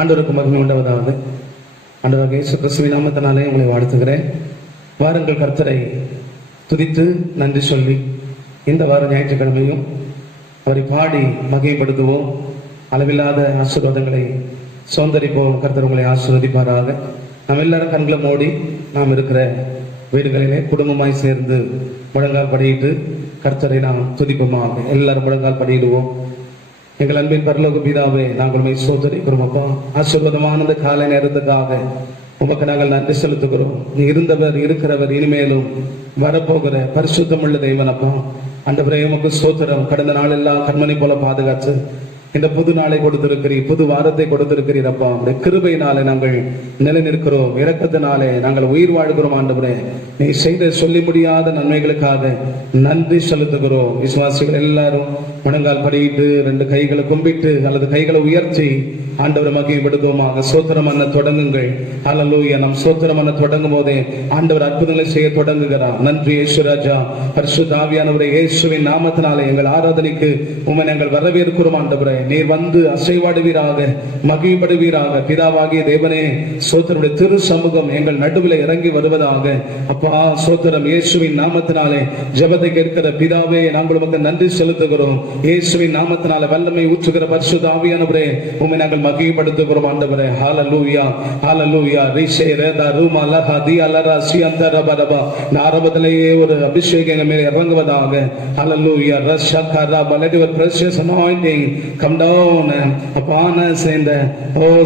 ஆண்டவருக்கு மகிமை உண்டாவதாக. ஆண்டவராக இயேசு கிறிஸ்துவின் நாமத்தினாலே உங்களை வாழ்த்துகிறேன். வாருங்கள் கர்த்தரை துதித்து நன்றி சொல்லி இந்த வார ஞாயிற்றுக்கிழமையும் அவரை பாடி மகிமைப்படுத்துவோம். அளவில்லாத ஆசீர்வாதங்களை சுதந்தரிப்போம். கர்த்தர் உங்களை ஆசீர்வதிப்பாராக. நாம் எல்லாரும் கண்களை மூடி நாம் இருக்கிற வீடுகளிலே குடும்பமாய் சேர்ந்து முழங்கால் படியிட்டு கர்த்தரை நாம் துதிப்போமாக. எல்லாரும் முழங்கால் படியிடுவோம். எங்கள் அன்பின் பரலோக பிதாவே, நாங்கள் உண்மை சோதரிக்கிறோம் அப்பா. ஆசீர்வாதமானது காலை நேரத்துக்காக உமக்கு நாங்கள் நன்றி செலுத்துகிறோம். நீ இருந்தவர், இருக்கிறவர், இனிமேலும் வரப்போகிற பரிசுத்தமுள்ள தெய்வன் அப்பா. ஆண்டவரே உமக்கு ஸ்தோத்திரம். கடந்த நாள் எல்லாம் கண்மணி போல பாதுகாத்து இந்த புது நாளை கொடுத்திருக்கிறீர், புது வாரத்தை கொடுத்திருக்கிறீர் அப்பா. உடைய கிருபையினாலே நாங்கள் நிலை நிற்கிறோம், இரக்கத்தினாலே நாங்கள் உயிர் வாழ்கிறோம். ஆண்டவரே, நீ செய்த சொல்லி முடியாத நன்மைகளுக்காக நன்றி செலுத்துகிறோம். விசுவாசிகள் எல்லாரும் முழங்கால் படியிட்டு 2 கைகளை கும்பிட்டு அல்லது கைகளை உயர்த்தி ஆண்டவரை மகிமைப்படுத்துவோமாக. சோத்திரம் பண்ண தொடங்குங்கள். ஹல்லேலூயா. நம் சோத்திரம் பண்ண தொடங்கும் போதே ஆண்டவர் அற்புதங்களை செய்ய தொடங்குகிறார். நன்றி இயேசு ராஜா. பரிசுத்த ஆவியானவரே, இயேசுவின் நாமத்தினாலே எங்கள் ஆராதனைக்கு உம்மை நாங்கள் வரவேற்கிறோம். ஆண்டவரே, நீர் வந்து அசைவாடுவீராக, மகிழ்படுவீராக. பிதாவாகிய தேவனே, சோத்திரனுடைய திரு சமூகம் எங்கள் நடுவில் இறங்கி வருவதாக. அப்பா சோத்திரம், இயேசுவின் நாமத்தினாலே ஜெபத்தை கேட்கிற பிதாவே, நாங்கள் உமக்கு நன்றி செலுத்துகிறோம். இயேசுவின் நாமத்தினாலே வல்லமை ஊற்றுகிற பரிசுத்த ஆவியானவரே, உம்மை நாங்கள் மகிமைப்படுத்துகிறோம். ஆண்டவரே, ஹல்லேலூயா, ஹல்லேலூயா. ரிஷே ரேதா ரூமா லஹா தி அலரா சி அந்தர பரபா. ஆரம்பத்திலேயே ஒரு அபிஷேகம் எங்கள் மேலே இறங்குவதாக. ஹல்லேலூயா. ரஷகரா let your precious anointing come down upon us in the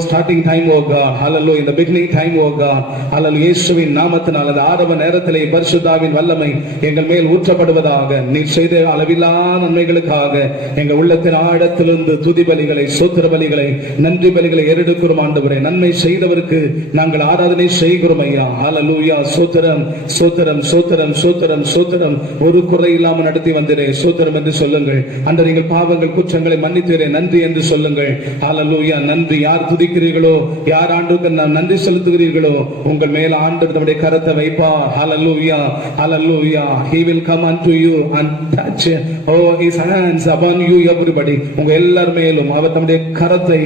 starting time, oh God. Hallelujah. In the beginning time, oh God. Hallelujah. இயேசுவின் நாமத்தினால் அந்த ஆரம்ப நேரத்திலே பரிசுத்தாவின் வல்லமை எங்கள் மேல் ஊற்றப்படுவதாக. நீர் செய்த அளவில்லா நன்மைகளுக்காக எங்கள் உள்ளத்தின் ஆழத்திலிருந்து துதி பலிகளை, சோத்திர பலிகளை, நன்றி பலிகளை ஏறெடுக்கிறோம். ஆண்டவரே, நன்மை செய்தவருக்கு நாங்கள் ஆராதனை செய்கிறோம் ஐயா. ஹல்லேலூயா. சோத்திரம், சோத்திரம், சோத்திரம், சோத்திரம், சோத்திரம். ஒரு குறை இல்லாமல் நடத்தி வந்தீரே, சோத்திரம் என்று சொல்லுங்கள். அன்று நீங்கள் பாவங்கள் குற்றங்களை மன்னித்தீரே, நன்றி என்று சொல்லுங்கள். ஹல்லேலூயா. நன்றி. யார் துதிக்கிறீர்களோ, யார் ஆண்டுக்கு நன்றி செலுத்துகிறீர்களோ, உங்கள் மேல் ஆண்டு நம்முடைய கரத்தை வைப்பார். ஹல்லேலூயா, ஹல்லேலூயா. He will come unto you and touch his hands upon you everybody. உங்க எல்லார் மேலும் அவர் நம்முடைய கரத்தை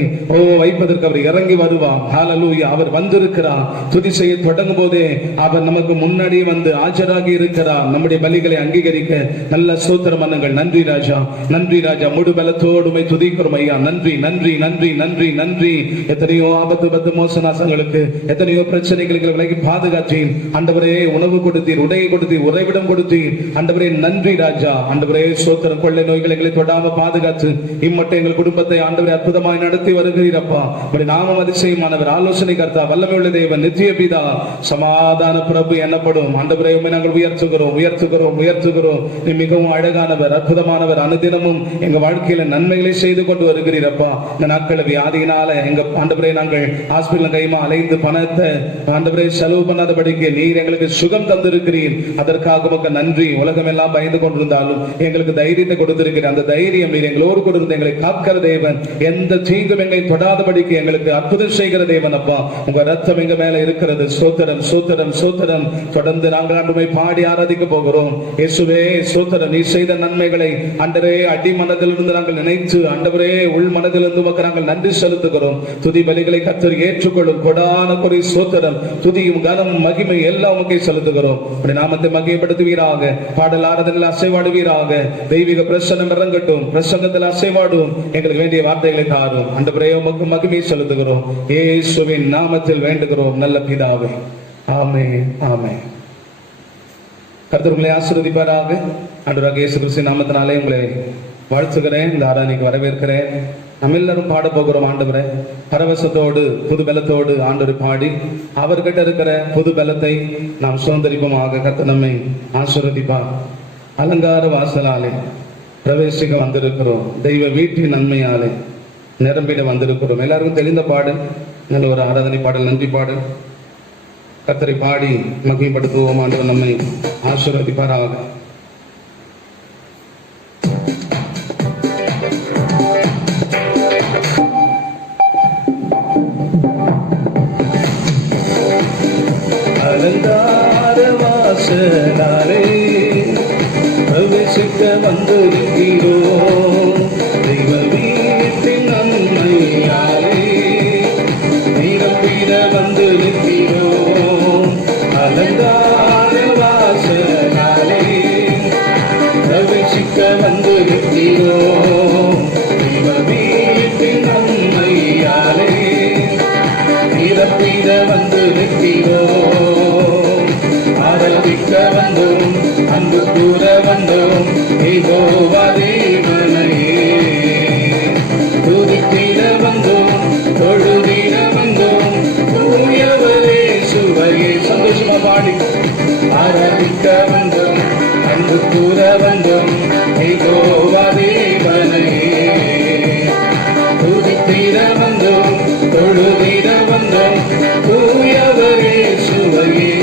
வைப்பதற்கு அவர் இறங்கி வருவார். ஹல்லேலூயா. அவர் வந்திருக்கிறார். துதி செய்ய தொடங்கும் போதே அவர் நமக்கு முன்னாடி வந்து ஆஜராகி இருக்கிறார். நம்முடைய பலிகளை அங்கீகரிக்க நல்ல சோத்திரம் பண்ணுங்கள். நன்றி ராஜா, நன்றி ராஜா. முழு பலத்தோடு உம்மை துதிக்கிறோம் ஐயா. நன்றி, நன்றி, நன்றி, நன்றி, நன்றி. எத்தனையோ ஆபத்து மோசனாசங்களுக்கு, எத்தனையோ பிரச்சனைகளுக்கு விலகி பாதுகாத்தீர். ஆண்டவரே, உணவு கொடுத்தீர், உடையை கொடுத்தீர், உறைவிடம் கொடுத்தீர். ஆண்டவரே, நன்றி ராஜா. ஆண்டவரே, சோத்திரம். கொள்ளை நோய்களை எங்களை தொடாம பாதுகாத்து இம்மட்டும் எங்கள் குடும்பத்தை ஆண்டவரே அற்புதமாய் நடத்தி வருகிறீரப்பா. உம்முடைய நாமம் அதிசயமானவர், ஆலோசனை கர்த்தா, வல்லமை உள்ள தேவன், நித்திய பிதா, சமாதான பிரபு எனப்படும். ஆண்டவரே, உம்மை நாங்கள் உயர்த்துகிறோம், உயர்த்துகிறோம், உயர்த்துகிறோம். நீ மிகவும் அழகானவர், அற்புதமானவர். அனுதினமும் எங்க வாழ்க்கையில நன்மைகளை செய்து கொண்டு வருகிறீரப்பா. இந்த நாட்கள் வியாதியினால எங்க ஆண்டவரே நாங்கள் ஹாஸ்பிட்டல் கைமா அலைந்து பணத்தை ஆண்டவரே செலவு பண்ணாதபடிக்கு நீர் எங்களுக்கு சுகம் தந்திருக்கிறீர். அதற்காக உமக்கு நன்றி. உலகம் எல்லாம் பயந்து கொண்டிருந்தாலும் எங்களுக்கு தைரியத்தை கொடுத்திருக்கிறீர். அந்த தைரியம் நீர் எங்களோடு கொடுத்து எங்களை காக்கிற தேவன், எந்த தீங்கும் எங்களை தொடாதபடிக்கு எங்களுக்கு அற்புதம் செய்கிற தேவன் அப்பா. உங்க ரத்தம் எங்க மேல இருக்கிறது. சோத்திரம், சோத்திரம், சோத்திரம். தொடர்ந்து நாங்கள் ஆண்டவரை பாடி ஆராதிக்க போகிறோம். இயேசுவே சோத்திரம். நீ செய்த நன்மைகளை ஆண்டவரே அடி மனதிலிருந்து நாங்கள் நினைத்து ஆண்டவரே உள் மனதிலிருந்து நாங்கள் நன்றி செலுத்துகிறோம். துதி பலிகளை கர்த்தர் ஏற்றுக்கொள்ளும். கொடான கொடி சோத்திரம், துதியும் கனம் மகிமை எல்லாம் உமக்கே செலுத்துகிறோம். நாமத்தை மகிமைப்படுத்துவீராக. பாடல் ஆராதனையில் அசைவாடுவீராக. தெய்வீக பிரசன்னம் இறங்கட்டும். பிரசன்னத்தில் அசைவாடும். எங்களுக்கு வேண்டிய வார்த்தைகளை தாரும். ஆண்டவரே, உமக்கு மகிமை செலுத்துகிறோம். இயேசுவின் நாமத்தில் வேண்டுகிறோம் நல்ல பிதாவே. ஆமென், ஆமென். கர்த்தர் உங்களை ஆசீர்வதிப்பாராக. ஆண்டவராகிய இயேசு கிறிஸ்துவின் நாமத்தினாலே உங்களை வாழ்த்துகிறேன். இந்த ஆராதனைக்கு வரவேற்கிறேன். நம்ம எல்லாரும் பாட போகிறோம். ஆண்டவரே, பரவசத்தோடு புது பலத்தோடு ஆண்டவரை பாடி அவர்கிட்ட இருக்கிற புது பலத்தை நாம் சுதந்திரிப்போமாக. கர்த்தர் நம்மை ஆசீர்வதிப்பார். அலங்கார வாசலாலே பிரவேசிக்க வந்திருக்கிறோம். தெய்வ வீட்டின் நன்மையாலே நிரம்பிட வந்திருக்கிறோம். எல்லாருக்கும் தெரிந்த பாடல், நல்ல ஒரு ஆராதனை பாடல், நன்றி பாடல். கர்த்தரை பாடி மகிமைப்படுத்துவோம். ஆண்டவர் நம்மை ஆசீர்வதிப்பாராக. அலங்கார வாசலாலே பிரவேசிக்க வந்திருக்கிறோம். தெய்வ வீட்டின் நன்மையாலே துதித்திட வந்து நிற்கிறோம். ஆராதிக்க வந்தோம், அன்பு கூற வந்தோம், யெகோவா தேவனையே. துதித்திட வந்தோம், தொழுதிட வந்தோம், தூயவரே சுவையே. சந்தோஷமா பாடி. ஆராதிக்க வந்தோம், அன்பு கூற வந்தோம், யெகோவா தேவனையே. துதித்திட வந்தோம், தொழுதிட வந்தோம், தூயவரே சுவையே.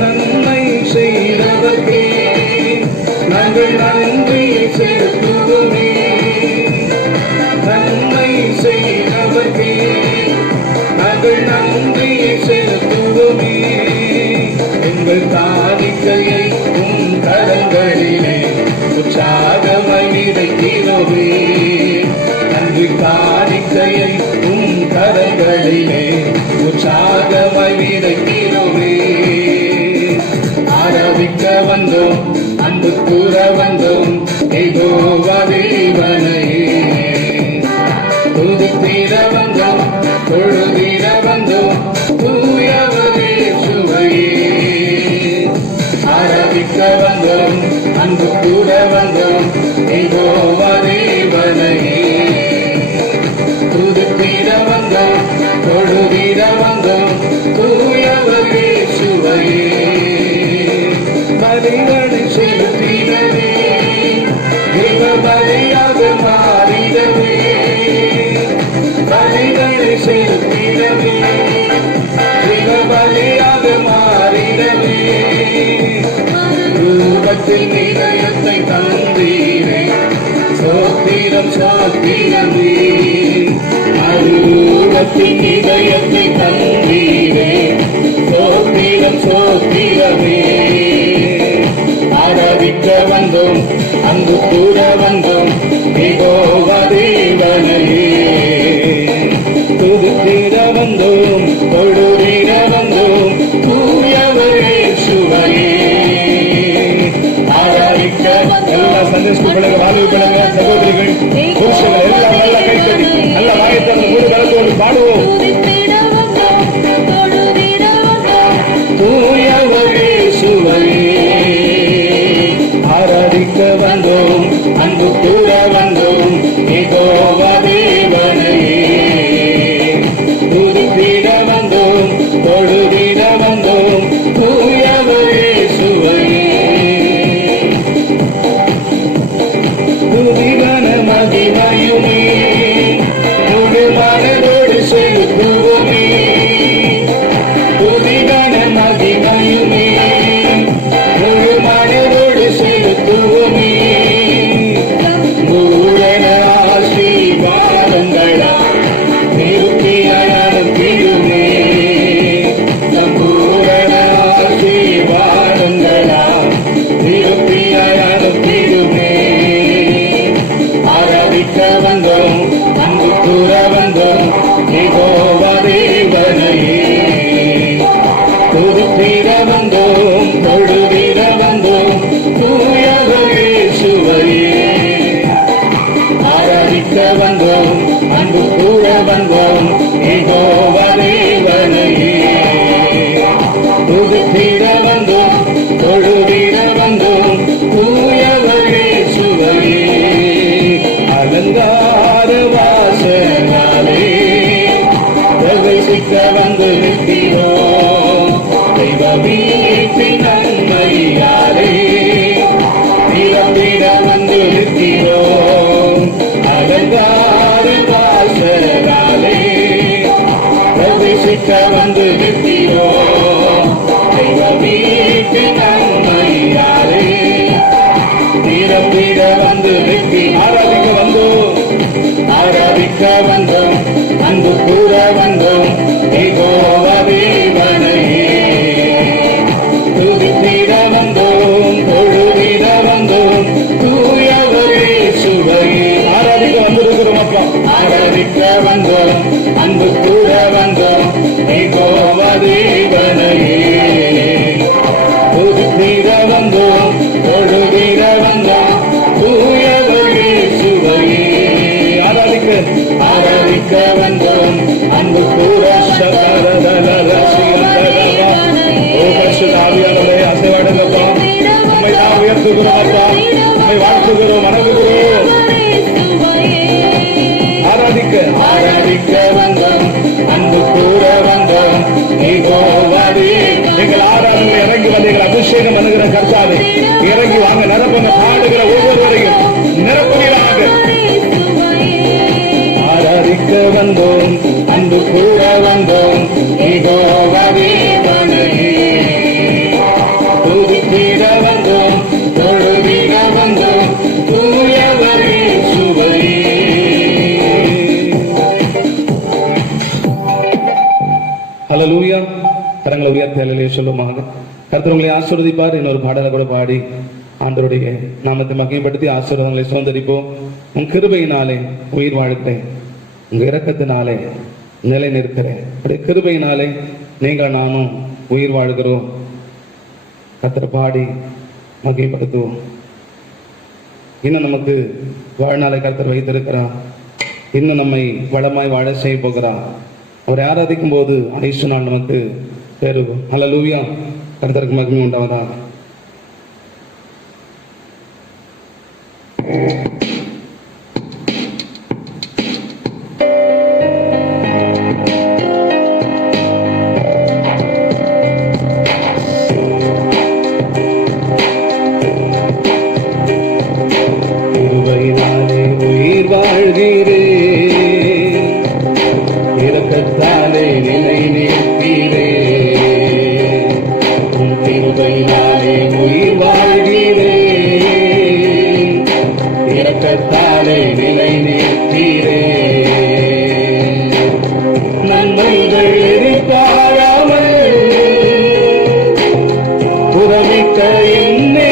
நன்மை செய்தவர்க்கே நாங்கள் நன்றி செலுத்துவோமே. நன்மை செய்தவர்க்கே நாங்கள் நன்றி செலுத்துவோமே. எங்கள் காணிக்கையை உம் கரங்களிலே உற்சாகமாய் விதைக்கிறோமே. நன்றி காணிக்கையை உம் கரங்களிலே உற்சாகமாய் விதைக்கிறோமே. ஆராதிக்க வந்தோம், அன்பு கூற வந்தோம், யெகோவா தேவனையே. துதித்திட வந்தோம், தொழுதிட வந்தோம், தூயவரே சுவையே. ஆராதிக்க வந்தோம், அன்பு கூற வந்தோம், யெகோவா தேவனையே. துதித்திட வந்தோம், தொழுதிட வந்தோம், தூயவரே சுவையே. பலிகளை செலுத்திடவே, தேவ பலியாக மாறிடவே. பலிகளை செலுத்திடவே, தேவ பலியாக மாறிடவே. ரூபத்தில் இதயத்தை தந்தீரே, சோத்திரம் சோத்திரமே. ரூபத்தில் இதயத்தை தந்தீரே, சோத்திரம் சோத்திரமே. ஆராதிக்க வந்தோம், அன்பு கூற வந்தோம், யெகோவா தேவனையே. துதித்திட வந்தோம், தொழுதிட வந்தோம், தூயவரே சுவையே. ஆராதிக்க எல்லா சண்டே ஸ்கூல் பிள்ளைங்க, வாலிப பிள்ளைங்க, சகோதரிகள், புருஷர்கள் எல்லாம் நல்லா கைத்தடி நல்ல வாயத்தோடு மூணு கலத்தோடு பாடுவோம். தூயவரே சுவையே. ஆராதிக்க வந்தோம், அன்பு கூற வந்தோம், யெகோவா தேவனையே. துதித்திட வந்தோம், தொழுதிட வந்தோம், தூயவரே சுவையே. துதிவன மகிமையுமே முழு மனதோடு செலுத்துவோமே. துதிவன மகிமையுமே முழு மனதோடு செலுத்துவோமே. பூரண ஆசீர்வாதங்களா திருப்தியாய் அனுப்பிடுமே. பூரண ஆசீர்வாதங்களா திருப்தியாய் அனுப்பிடுமே. ஆராதிக்க வந்தோம், அன்பு கூற வந்தோம், யெகோவா தேவனையே. துதித்திட வந்தோம், தொழுதிட வந்தோம், தூயவரே சுவையே. ஆராதிக்க வந்தோம், அன்பு கூற வந்தோம், யெகோவா தேவனையே. துதித்திட வந்தோம், தொழுதிட வந்தோம், தூயவரே சுவையே. அலங்கார வாசனாலே பிரவேசிக்க வந்து நிற்கிறோம். தெய்வ வீட்டின் நன்மையாலே நிரம்பிட வந்து நிற்கிறோம். அலங்கார வாசனாலே பிரவேசிக்க வந்து நிற்கிறோம். தெய்வ வீட்டின் நன்மையாலே நிரம்பிட வந்து நிற்கிறோம். ஆராதிக்க வந்தோம், ஆராதிக்க வந்தோம், அன்பு கூற வந்தோம், யெகோவா தேவனையே. துதித்திட வந்தோம், தொழுதிட வந்தோம், தூயவரே சுவையே. ஆராதிக்க வந்திருக்கிறோம் அப்பா. ஆராதிக்க வந்தோம், அன்பு கூற வந்தோம், யெகோவா தேவனையே. துதித்திட வந்தோம், தொழுதிட வந்தோம், தூயவரே சுவையே. ஆராதிக்க வந்தோம், அன்பு கூற அசைவாடுங்கப்பா, உண்மை தான் உயர்த்துகிறோம் அப்பா, உண்மை வாழ்த்துகிறோம், வணங்குகிறோம். ஆராதிக்க ஆராதிக்க வந்தோம், அன்பு கூற வந்தோம், எங்கள் ஆராதனை இறங்கி வந்து எங்கள் அபிஷேகம் பண்ணுகிற கர்த்தாவே, இறங்கி வாங்க, நிரப்புங்க, பாடுகிற ஒவ்வொருவரையும் நிரப்புகிறாங்க. ஆராதிக்க வந்தோம், அன்பு கூற வந்தோம், துதித்திட வந்தோம், தொழுதிட வந்தோம், தூயவரே சுவை. ஹல்லேலூயா. கரங்களை உயர்த்தி அல்லேலூயா சொல்லுவாங்க. கர்த்தர் உங்களை ஆசீர்வதிப்பார். இன்னொரு பாடலை கூட பாடி ஆண்டவருடைய நாமத்தை மகிமைப்படுத்தி ஆசீர்வாதங்களை சுதந்தரிப்போம். உன் கிருபையினாலே உயிர் வாழ்கிறேன், உங்க இரக்கத்தினாலே நிலை நிற்கிறேன். அப்படி கிருபையினாலே நீங்கள் நானும் உயிர் வாழ்கிறோம். கர்த்தரை பாடி மகிமைப்படுத்துவோம். இன்னும் நமக்கு வாழ்நாளை கர்த்தர் வைத்திருக்கிறார். இன்னும் நம்மை வளமாய் வாழ செய்ய போகிறார். அவரை ஆராதிக்கும் போது ஆயுசு நாள் நமக்கு பெருகும். ஹல்லேலூயா. கர்த்தருக்கு மகிமை உண்டாவதாக. கிருபையினாலே உயிர் வாழ்கிறேன், இரக்கத்தாலே நிலை நிற்கிறேன். உன் கிருபையினாலே உயிர் வாழ்கிறேன், இரக்கத்தாலே நிலை நிற்கிறேன். நன்மைகள் எதிர்பாராமல் புறமிக்க என்னே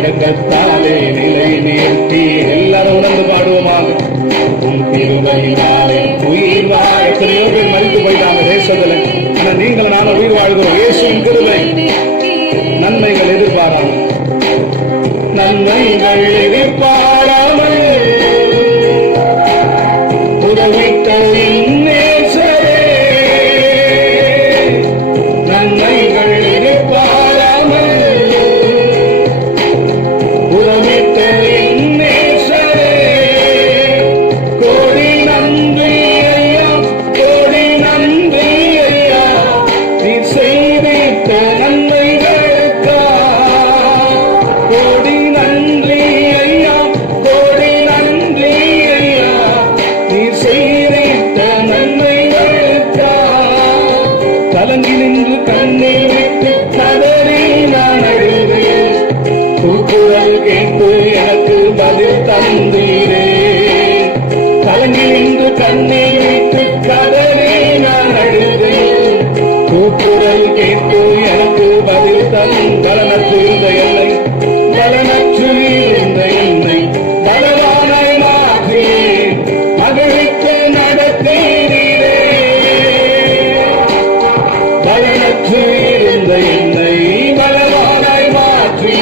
இரக்கத்தாலே நிலை நிறுத்தி எல்லாரும் உணர்ந்து பாடுவோமாக. உன் கிருபையினாலே உயிர் வாழ. எத்தனையோ பேர் மறித்து போயிட்டாங்க தேசத்துல, ஆனா நீங்கள் நானும் உயிர் வாழ்கிறோம். இயேசுவின் கிருபை. நன்மைகள் எதிர்பாராமல், நன்மைகள் எதிர்பாராமல் உதவிட்ட நேசரே, நன்மைகள் எதிர்பாராமல் உதவிட்ட நேசரே, கோடி நன்றி ஐயா, கோடி நன்றி ஐயா, நீ செய்திட்ட நன்மைகளுக்கா. கோடி நன்றி ஐயா, கோடி நன்றி ஐயா, நீ செய்திட்ட நன்மைகளுக்கா. கலங்கி நின்று கண்ணீர் விட்டு கதறி நான் அழுகிறேன், கூக்குரல் கேட்டு எனக்கு பதில் தந்தீரே. கலங்கி நின்று கண்ணீர் விட்டு கதறி நான் அழுகிறேன், கூக்குரல் கேட்டு எனக்கு பதில் பலனற்று இருந்த என்னை, பலனற்று இருந்த என்னை பலவானாய் மாற்றி மகிழ்வித்து நடத்தீரே. பலனற்று இருந்த என்னை பலவானாய் மாற்றி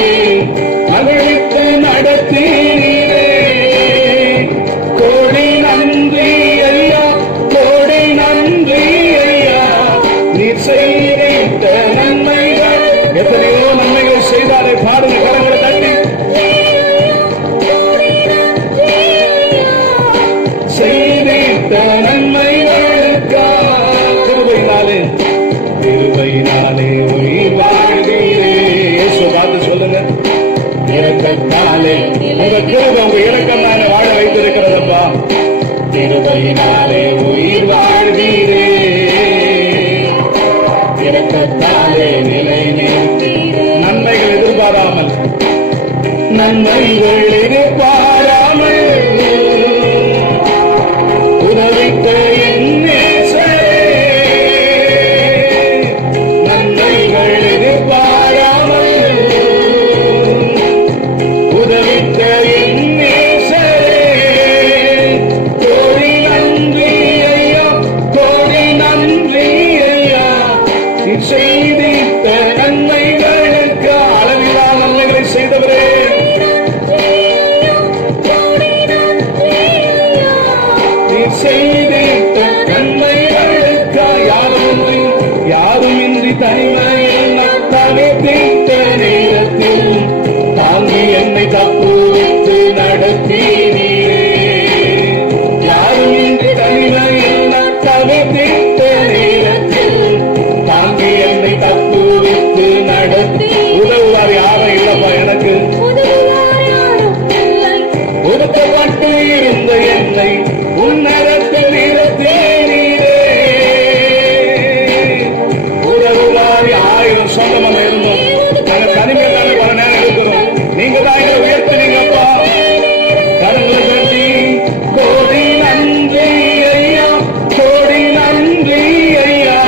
மகிழ்வித்து நடத்தீரே. கோடி நன்றி ஐயா, கோடி நன்றி ஐயா, நீ செய்திட்ட நன்மைகள். எத்தனையோ நன்மைகள் செய்தாலே பாடுங்க, கரங்களை தட்டி. செய்திட்ட நன்மைகளுக்கா. கிருபையினாலே, கிருபையினாலே உயிர் வாழ்கிறே. இயேசு பார்த்து சொல்லுங்க, இரக்கத்தாலே உங்க கிருபை, உங்க இரக்கத்தாலே வாழ வைத்திருக்கிறதப்பா. கிருபையினாலே உயிர் வாழ்கிறே, இரக்கத்தாலே நிலை நிறுத்தி. நன்மைகள் எதிர்பாராமல், நன்மைகள் எதிர்பாராமல் உதவித்த என் நேசரே, நன்மைகள் எதிர்பாராமல் உதவித்த என் நேசரே, கோடி நன்றி ஐயா, கோடி நன்றி ஐயா, நீ செய்தித்த நன்மைகளுக்கு அளவிலா நன்மைகளை செய்தவரே, நீ செய்தித்த நன்மைகளுக்கு யாருமின்றி தனிமையில் நத்தானே தீர்த்த நேரத்தில் தாங்கி என்னை தப்புவித்து நடத்தினீரே, யாருமின்றி தனிமையில் நத்தானே தீர்த்த நேரத்தில் தாங்கி என்னை தப்புவித்து நடத்தி உதவுவார் யாரும் இல்லப்பா எனக்கு ஒதுக்கப்பட்டு இருந்த என்னை உன்னதத்தில் இருந்தீரே, உதவுவார் ஆயிரம் சொந்தமாக இருந்தோம். நாங்கள் தனிமையில் தானே பல நேரம் இருக்கிறோம். நீங்க தான் எங்களை உயர்த்தினீங்கப்பா. கடவுளை பற்றி கோடி நன்றி ஐயா, கோடி நன்றி ஐயா,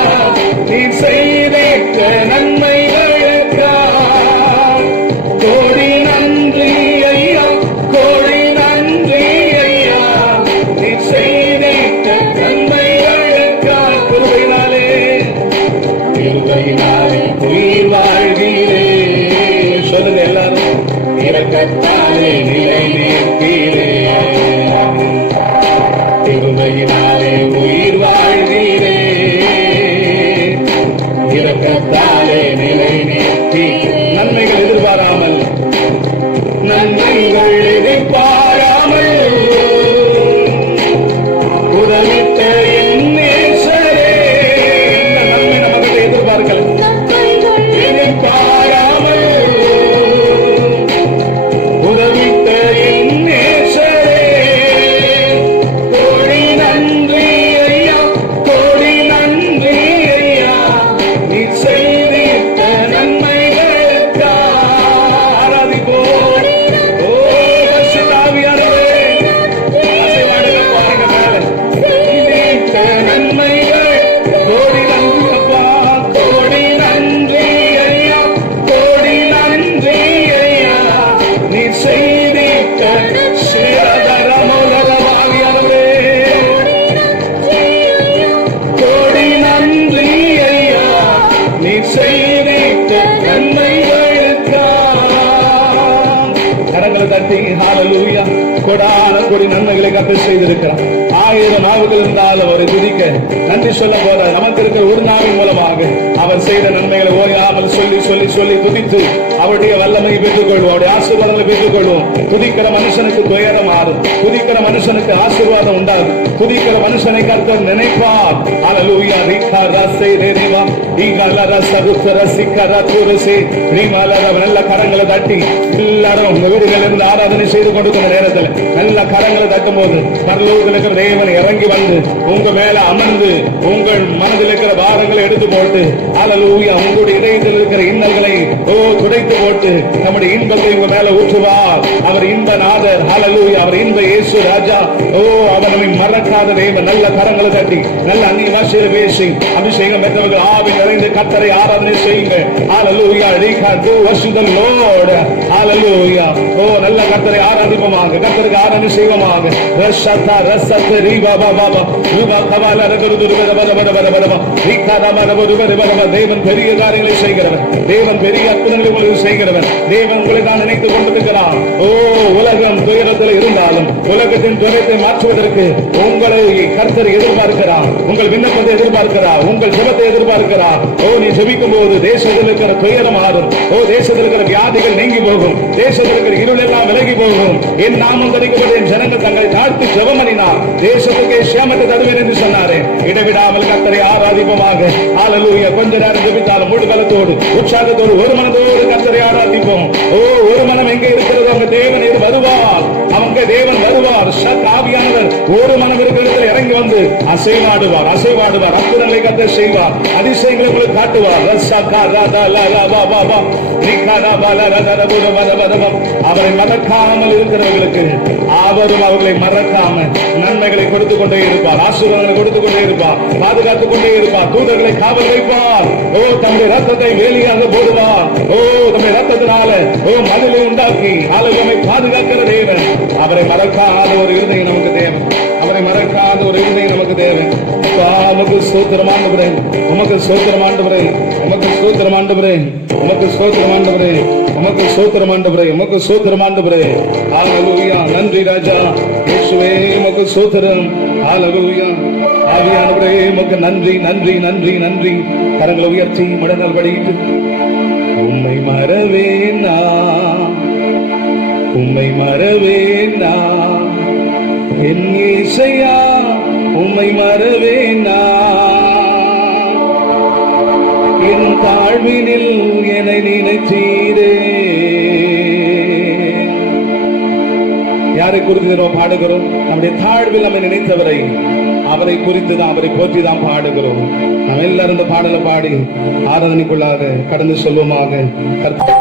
நீ செய்திட்ட நன்மைகளுக்கா, கோடி நன்றி ஐயா, கோடி நன்றி ஐயா, நீ செய்திட்ட நன்மைகளுக்கா, கிருபையினாலே கிருபையினாலே உயிர் வாழ்கிறே, சொல்லுங்க எல்லாரும், இரக்கத்தாலே நிலை நிற்பீரே, கிருபையினாலே உயிர் வாழ்கிறே, இரக்கத்தாலே நிலை நிற்பீரே, நன்மைகள் எதிர்பாராமல், நன்மைகள் எதிர்பாராமல் உதவித்த என் நேசரே, இந்த நன்மை நமக்கு எதிர்பார்க்கல, எதிர்பாராமல் உதவித்த என் நேசரே, கோடி நன்றி ஐயா, கோடி நன்றி ஐயா, நீ செய்திட்ட நன்மைகளுக்கா, ஆராதிப்போம். ஓ பரிசுத்த ஆவியானவரே, அசைவாடுங்க பாருங்க மேல, செய்திட்ட நன்மைகள் கோடி நன்றி அப்பா, கோடி நன்றி ஐயா, கோடி நன்றி ஐயா, நீ செய்திட்ட சிறதரமுலகமாவியானவரே, கோடி நன்றி ஐயா, நீ செய்திட்ட நன்மைகளுக்கா. கரங்களை தட்டி ஹalleluya, கொடான கொடி நன்மைகளை கர்த்தர் செய்திருக்கிறார். 1000 நாவுகள் இருந்தால் அவரை துதிக்க நன்றி சொல்ல போற நமக்கு இருக்கிற ஒரு நாவின் மூலமாக அவர் செய்த நன்மைகளை ஓயாமல் சொல்லி சொல்லி சொல்லி துதித்து அவருடைய வல்லமை பெற்றுக்கொள்வோம், அவருடைய ஆசீர்வாதங்களை பெற்றுக்கொள்வோம். துதிக்கிற மனுஷனுக்கு துயரம் மாறும், துதிக்கிற மனுஷனுக்கு ஆசீர்வாதம் உண்டாகும், துதிக்கிற மனுஷனை கர்த்தர் நினைப்பார். ஹalleluya, ரிகா ரசே தேவா ஈகல ரசகுத்தர சிக்கர துரசே ரிமலர, நல்ல கரங்களை தட்டி எல்லாரும் உங்க வீடுகளில் இருந்து ஆராதனை செய்து கொண்டிருக்கிற நேரத்தில் நல்ல கரங்களை தட்டும் போது பரலோகத்தில் இருக்கிற தேவன் இறங்கி வந்து உங்க மேல அமர்ந்து உங்கள் மனதில் இருக்கிற பாரங்களை எடுத்து போட்டு ஹalleluya, உங்களுடைய இதயத்தில் இருக்கிற இன்னல்களை துடைத்து போட்டு நம்முடைய இன்பத்தை உங்க மேல ஊற்றுவார். அவர் இன்பநாதர், ஹalleluya, அவர் இன்ப இயேசு ராஜா. அவர் நம்மை மறக்காத தேவன். நல்ல கரங்களை தட்டி நல்ல அந்நிய பாஷையில பேசி அபிஷேகம் பெற்றவர்கள் ஆவி நிறைந்து கர்த்தரை ஆராதனை செய்யுங்க. ஹalleluya, do worship the Lord. ஹalleluya, நல்ல கர்த்தரை ஆராதிப்போமாக, கர்த்தருக்கு ஆராதனை செய்வோமாக. ரஷதா ரசத ரிபா பாபா ருபா கபால ரகுருதுருபத பத பத பத பத ரிகாதா ரகுருபத பத. தேவன் பெரிய காரியங்களை செய்கிறவர், தேவன் பெரிய அற்புதங்களை உங்களுக்கு செய்கிறவர். தேவன் உங்களை தான் நினைத்துக் கொண்டிருக்கிறார். உலகம் துயரத்தில் இருந்தாலும் உலகத்தின் துயரத்தை மாற்றுவதற்கு உங்களை கர்த்தர் எதிர்பார்க்கிறார், உங்கள் விண்ணப்பத்தை எதிர்பார்க்கிறார், உங்கள் ஜெபத்தை எதிர்பார்க்கிறார். நீ ஜெபிக்கும் போது தேசத்தில் இருக்கிற துயரம் மாறும், தேசத்தில் இருக்கிற வியாதிகள் நீங்கி போகும், தேசத்தில் இருக்கிற இருள் எல்லாம் விலகி போகும். என் நாமம் தரிக்கப்பட்ட என் ஜனங்கள் தங்களை தாழ்த்தி ஜெபம் பண்ணினார், தேசத்துக்கு சேமத்தை தருவேன் என்று சொன்னாரே. இடைவிடாமல் கர்த்தரை ஆராதிப்போமாக. ஹalleluya, கொஞ்ச நேரம் ஜெபித்தாலும் முழு பலத்தோடு உற்சாகத்தோடு ஒரு மனதோடு கர்த்தரை ஆராதிப்போம். ஒரு மனம் எங்க இருக்கிறதோ அங்க தேவன் வருவார், அவங்க தேவன் வருவார். ஆவியானவர் ஒரு மனம் இருக்கிற இடத்துல இறங்கி வந்து அசைவாடுவார், அசைவாடுவார். அற்புதங்களை கர்த்தர் செய்வார், அதிசயங்களை உங்களுக்கு காட்டுவார். அவரை மறக்காமல் இருக்கிறவர்களுக்கு அவரும் அவர்களை மறக்காம நன்மைகளை கொடுத்து கொண்டே இருப்பார், ஆசீர்வாதங்களை கொடுத்து கொண்டே இருப்பார், பாதுகாத்துக் கொண்டே இருப்பார், தூதர்களை காவல் வைப்பார். ஓ, தம்முடைய ரத்தத்தை வேலியாக போடுவார். ஓ, தம்முடைய ரத்தத்தினால மதிலை உண்டாக்கி ஆலயமை பாதுகாக்கிற தேவன். அவரை மறக்காத ஒரு இருதயம் நமக்கு தேவை, அவரை மறக்காத ஒரு இருதயம் நமக்கு தேவை. உமக்கு ஸ்தோத்திரம் ஆண்டவரே, உமக்கு ஸ்தோத்திரம் ஆண்டவரே, உமக்கு ஸ்தோத்திரம் ஆண்டவரே, உமக்கு ஸ்தோத்திரம் ஆண்டவரே, உமக்கு ஸ்தோத்திரம் ஆண்டவரே, உமக்கு ஸ்தோத்திரம் ஆண்டவரே. ஹல்லேலூயா. நன்றி ராஜா இயேசுவே, உமக்கு ஸ்தோத்திரம். ஹல்லேலூயா. ஆவியானவரே, உமக்கு நன்றி நன்றி நன்றி நன்றி. கரங்களை உயர்த்தி முழங்கால் படியிட்டு உம்மை மறவேனா, உம்மை மறவேனா என் இயேசையா, உம்மை மறவேனா. என் தாழ்வினில் என்னை நினைத்தீரே. யாரை குறித்து நாம் பாடுகிறோம்? நம்முடைய தாழ்வில் நம்மை நினைத்தவரை, அவரை குறித்து தான், அவரை போற்றி தான் பாடுகிறோம். நாம் எல்லாரும் இந்த பாடலை பாடி ஆராதனைக்குள்ளாக கடந்து சொல்வோமாக. எல்லாரும்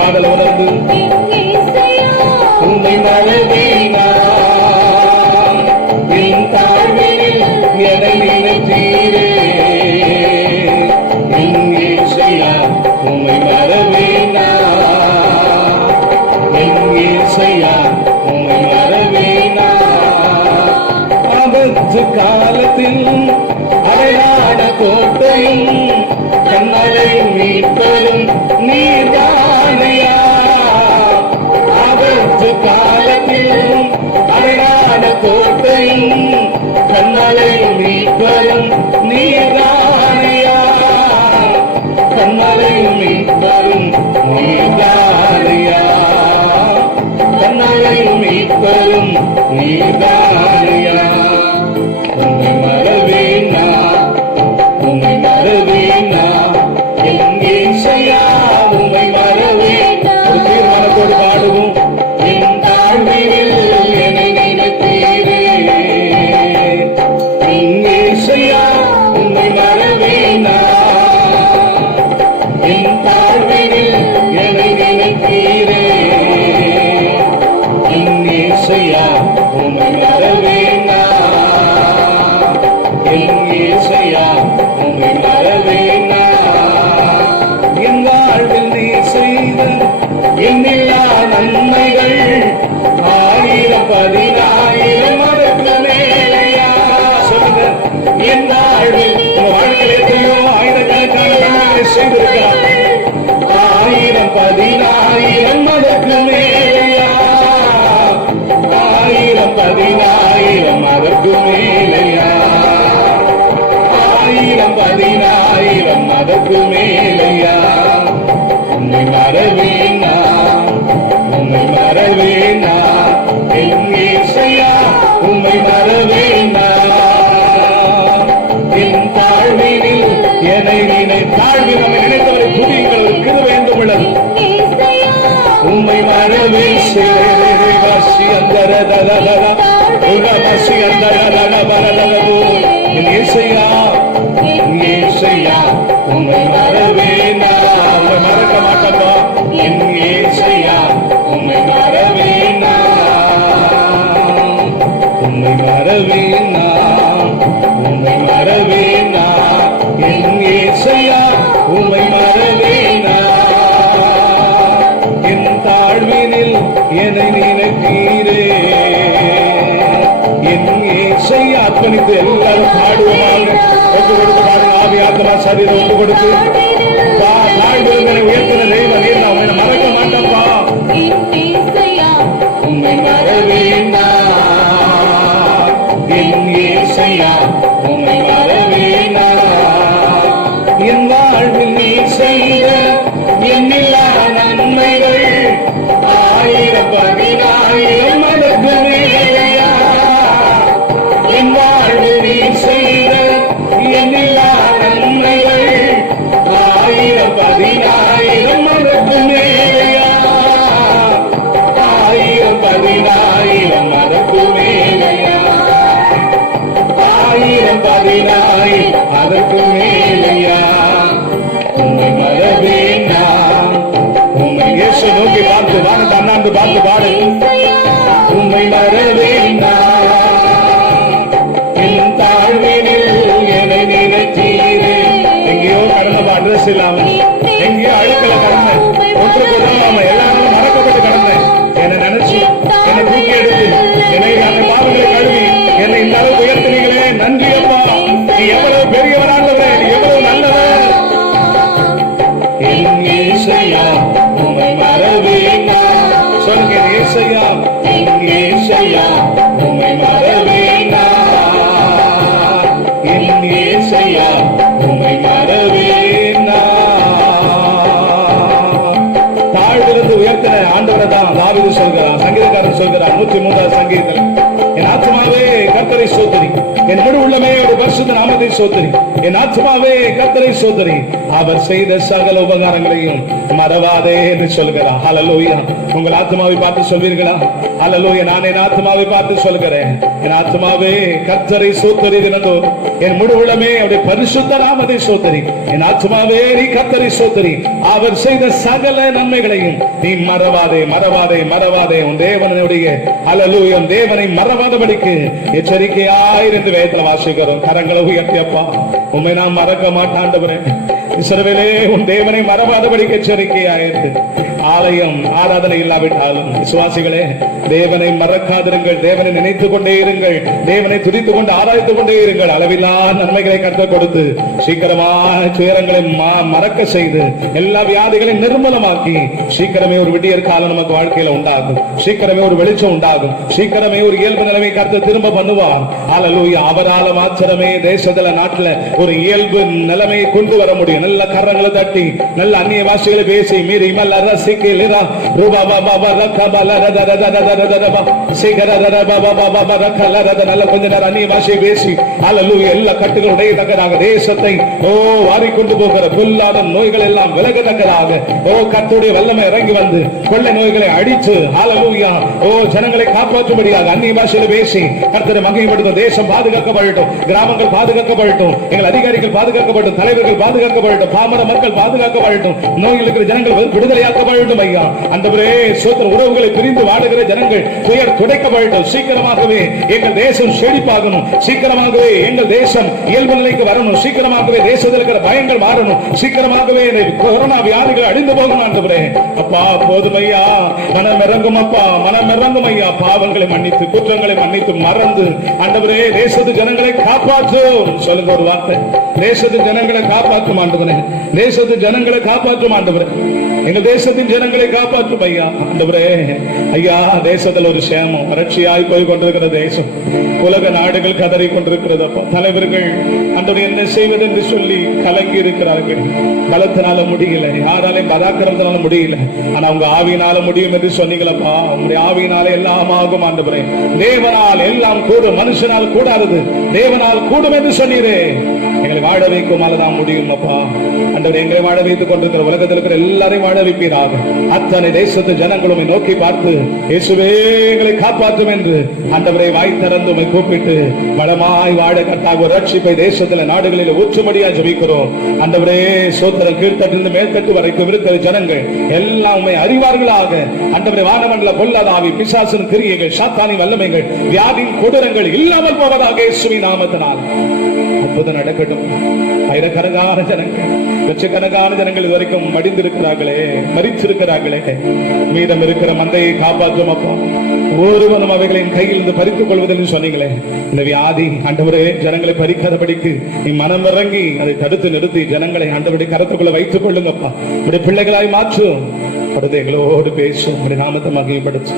பாடல் உணர்ந்து உம்மை மறவேனா, என் தாழ்வினில் என்னை நினைத்தீரே. என் இயேசையா, உம்மை மறவேனா, என் இயேசையா, உம்மை மறவேனா. ஆபத்து காலத்தில் அடையாள கோட்டையும் கண்மலையும் மீட்பரும் நீர்தானையா. ஆபத்து காலத்திலும் அடையாள கோட்டையும் கண்மலையும் மீட்பரும் நீர்தானையா. கண்மலையும் மீட்பரும் நீர்தானையா, கண்மலையும் மீட்பரும் நீர்தானையா. உம்மை மறவேனா, உம்மை மறவேனா, என் இயேசையா, உம்மை மறவேனா. ஒரு தீர்மானத்தோடு பாடுவோம். என் தாழ்வினில் என்னை நினைத்தீரே. என் இயேசையா, உம்மை மறவேனா, என் தாழ்வினில் என்னை நினைத்தீரே. என் இயேசையா, உம்மை மறவேனா, என் இயேசையா, உம்மை மறவேனா. என் வாழ்வில் நீ செய்த எண்ணில்லா நன்மைகள் 1000 10,000 அதற்கு மேலையா. சொல்லுங்க, என் வாழ்வில் வாழ்க்கையில் எத்தனையோ ஆயிரக்கணக்கான நன்மைகளை செய்திருக்கிறார். 1000 10,000 அதற்கு மேலையா. 1000 10,000 அதற்கு மேலையா. 1000 10,000 அதற்கு மேலையா. உம்மை மறவேனா, உம்மை மறவேனா, என் இயேசையா, உம்மை மறவேனா. என் தாழ்வினில் என்னை தாழ்வில் நம்மை நினைத்தவரை துதியுங்கள். ஒரு கிருபை என்றும் உள்ளது. உம்மை மறவே சேவாசி அந்தரதரதரா உலகசி அந்தரதரதரதரோ. என் இயேசையா, என் இயேசையா, உம்மை மறவேனா. உம்மை மறக்க மாட்டோமா. என் இயேசையா, உம்மை மறவேனா, உம்மை மறவேனா. இதை ஒப்பு கொடுத்து தாழ்வுகளை உயர்த்தின தெய்வம் நீர், நான் உன்னை மறக்க மாட்டேன்ப்பா. உம்மை மறவேண்டா என் இயேசையா, உம்மை மறவேண்டா. என் வாழ்வில் நீ செய்த எண்ணில்லா நன்மைகள் ஆயிரம் பதினாயிரம் அதற்கு மேலையா. என் வாழ்வில் நீ செய்த எண்ணில்லா நன்மைகள் ஆயிரம் பதினாயிரம் அதற்கு மேலையா. ஆயிரம் பதினாயிரம் அதற்கு மேலையா. ஆயிரம் பதினாயிரம் அதற்கு மேலையா. உம்மை மறவேண்டா. உம்மை இயேசு நோக்கி பார்த்து வானத்தை அண்ணாந்து பார்த்து பாடு. உம்மை மறவேண்டா. என் தாழ்வினில் என்னை நினைத்தீரே. எங்கேயோ கடந்த அட்ரஸ் இல்லாம, எங்கேயோ அழுக்கல கடந்த, ஒன்று கொள்ளாம எல்லாரும் மறக்கப்பட்டு கடந்தேன். என்னை நினைச்சு என்னை தூக்கி எடுத்து என்னை அந்த பாவங்களை கழுவி என்னை இந்த அளவு உயர்த்தினீங்களே, நன்றி அப்பா. நீ எவ்வளவு பெரியவரானவரே, நீ எவ்வளவு நல்லவர். என் இயேசையா, உம்மை மறவேண்டா. சொல்லுங்க, இயேசையா, என் இயேசையா, உம்மை மறவேண்டா. என் இயேசையா, உம்மை மறவேண்டா. தாழ்விலிருந்து உயர்த்தின ஆண்டவரை தான் தாவீது சொல்கிறார், சங்கீதக்காரன் சொல்கிறார் 103ஆம் சங்கீதத்தில். என் ஆத்மாவே கர்த்தரை சோதரி, என் முழு உள்ளமே ஒரு பரிசுத்த நாமத்தை சோதரி. என் ஆத்மாவே கர்த்தரை சோதரி, அவர் செய்த சகல உபகாரங்களையும் மறவாதே என்று சொல்கிறார். ஹல்லேலூயா. உங்கள் ஆத்மாவை பார்த்து சொல்வீர்களா? ஹல்லேலூயா. நான் என் ஆத்மாவை பார்த்து சொல்கிறேன், என் ஆத்மாவே கர்த்தரை சோதரி தினதோ. என் முழு உள்ளமே அவருடைய பரிசுத்த நாமத்தை சோதரி. என் ஆத்மாவே நீ கர்த்தரை சோதரி, அவர் செய்த சகல நன்மைகளையும் நீ மறவாதே, மறவாதே, மறவாதே. உன் தேவனுடைய ஹல்லேலூயா, உன் தேவனை மறவாதபடிக்கு எச்சரிக்கையாயிருந்து வேதத்தில் வாசிக்கிறோம். கரங்களை உயர்த்தியப்பா, உம்மை நான் மறக்க மாட்டாண்டவரே. இஸ்ரவேலே, உன் தேவனை மறவாதபடிக்கு எச்சரிக்கையாயிருந்து. ஆலயம் ஆராதனை இல்லாவிட்டாலும் விசுவாசிகளே, தேவனை மறக்காதிருங்கள், தேவனை நினைத்துக் கொண்டே இருங்கள், தேவனை துதித்துக் கொண்டு ஆராய்த்துக் கொண்டே இருங்கள். அளவில்லா நன்மைகளை கற்றுக் கொடுத்து சீக்கிரமான துயரங்களை மறக்க செய்து எல்லா வியாதிகளையும் நிர்மூலமாக்கி சீக்கிரமே ஒரு விடியற் காலம் நமக்கு வாழ்க்கையில உண்டாகும். சீக்கிரமே ஒரு வெளிச்சம் உண்டாகும். சீக்கிரமே ஒரு இயல்பு நிலைமை கர்த்தர் திரும்ப பண்ணுவார். ஹல்லேலூயா. அவரால மாத்திரமே தேசத்துல நாட்டுல ஒரு இயல்பு நிலைமையை கொண்டு வர முடியும். நல்ல கரங்களை தட்டி நல்ல அந்நிய பாஷைகளை பேசி மீறி நல்ல கொஞ்ச நேரம் அந்நிய பாஷையை பேசி எல்லா கட்டுகள் உடையத்தக்கதாக தேசத்தை வாரிக்கொண்டு போகிற பொல்லாத நோய்கள் எல்லாம் விலகத்தக்கதாக கர்த்தருடைய வல்லமை இறங்கி வந்து கொள்ளை நோய்களை அடித்து ஹல்லேலூயா ஜனங்களை காப்பாற்றும்படியாக அந்நிய பாஷையில பேசி கர்த்தரை மகிமைப்படுத்தும். தேசம் பாதுகாக்கப்படட்டும், கிராமங்கள் பாதுகாக்கப்படட்டும், எங்கள் அதிகாரிகள் பாதுகாக்கப்படும், தலைவர்கள் பாதுகாக்கப்படட்டும், பாமர மக்கள் பாதுகாக்கப்படட்டும், நோயில் இருக்கிற ஜனங்கள் விடுதலையாக்கப்படட்டும். ஐயா ஆண்டவரே, சோத்திர உறவுகளை பிரிந்து வாடுகிற ஜனங்கள் துயர் துடைக்கப்படட்டும். சீக்கிரமாகவே எங்கள் தேசம் செழிப்பாகணும். சீக்கிரமாகவே எங்கள் தேசம் இயல்பு நிலைக்கு வரணும். சீக்கிரமாகவே தேசத்தில் இருக்கிற பயங்கள் மாறணும். சீக்கிரமாகவே கொரோனா வியாதிகள் அழிந்து போகணும். ஆண்டவரே அப்பா, போதும் ஐயா, மனம் இறங்கும் அப்பா, மனம் இறங்கும் ஐயா. பாவங்களை மன்னித்து குற்றங்களை மன்னித்து மறந்து ஆண்டவரே தேசத்து ஜனங்களை காப்பாற்றும். சொல்லுங்க ஒரு வார்த்தை, தேசத்து ஜனங்களை காப்பாற்றும் ஆண்டவரே, தேசத்து ஜனங்களை காப்பாற்றும் ஆண்டவரே, எங்கள் தேசத்தின் ஜனங்களை காப்பாற்றும் ஐயா. ஆண்டவரே ஐயா, தேசத்தில் ஒரு சேமம் வறட்சியாய் போய் கொண்டிருக்கிற தேசம், உலக நாடுகள் கதறி கொண்டிருக்கிறது அப்பா. தலைவர்கள் ஆண்டவரே என்ன செய்வது என்று சொல்லி கலங்கி இருக்கிறார்கள். பலத்தினால முடியல, யாராலையும் பராக்கிரமத்தினால முடியல, ஆனா உங்க ஆவியினால முடியும் என்று சொன்னீங்களப்பா. உங்களுடைய ஆவியினால எல்லாம் ஆகும் ஆண்டவரே. தேவனால் எல்லாம் கூடும், மனுஷனால் கூடாதது தேவனால் கூடும் என்று சொன்னீரே. எங்களை வாழ வைக்கும் தான் முடியும் அப்பா. ஆண்டவரே, எங்களை வாழ வைத்துக் கொண்டிருக்கிற உலகத்தில் இருக்கிற எல்லாரையும் வாழ வைப்பீராக. அத்தனை தேசத்து ஜனங்களும் நோக்கி பார்த்து இயேசுவே எங்களை காப்பாற்றும் என்று ஆண்டவரை வாய் திறந்து உம்மை கூப்பிட்டு வளமாய் வாழ கர்த்தாவே ரட்சிப்பை தேசத்தில் நாடுகளில் ஊற்றும்படியா ஜெபிக்கிறோம். ஆண்டவரே சோத்திரம், கீழ்த்தட்டிலிருந்து மேல்தட்டு வரைக்கும் இருக்கிற ஜனங்கள் எல்லாம் உம்மை அறிவார்களாக. ஆண்டவரே, வானமண்டல பொல்லாத ஆவி, பிசாசின் கிரியைகள், சாத்தானின் வல்லமைகள், வியாதியின் கொடூரங்கள் இல்லாமல் போவதாக இயேசுவின் நாமத்தினால் அற்புதம் நடக்கட்டும். ஆயிரக்கணக்கான ஜனங்கள், லட்சக்கணக்கான ஜனங்கள் இதுவரைக்கும் மடிந்திருக்கிறார்களே, மரிச்சிருக்கிறார்களே. மீதம் இருக்கிற மந்தையை காப்பாற்றும் அப்பா. ஒருவனும் அவைகளின் கையில் இருந்து பறித்துக் கொள்வதில்லை சொன்னீங்களே. இந்த வியாதி ஆண்டவரே ஜனங்களை பறிக்காதபடிக்கு நீ மனம் இறங்கி அதை தடுத்து நிறுத்தி ஜனங்களை ஆண்டவருடைய கரத்துக்குள்ள வைத்துக் கொள்ளுங்கப்பா. உடைய பிள்ளைகளாய் மாற்றும். அடுத்து எங்களோடு பேசும். உடைய நாமத்தை மகிமைப்படுத்து.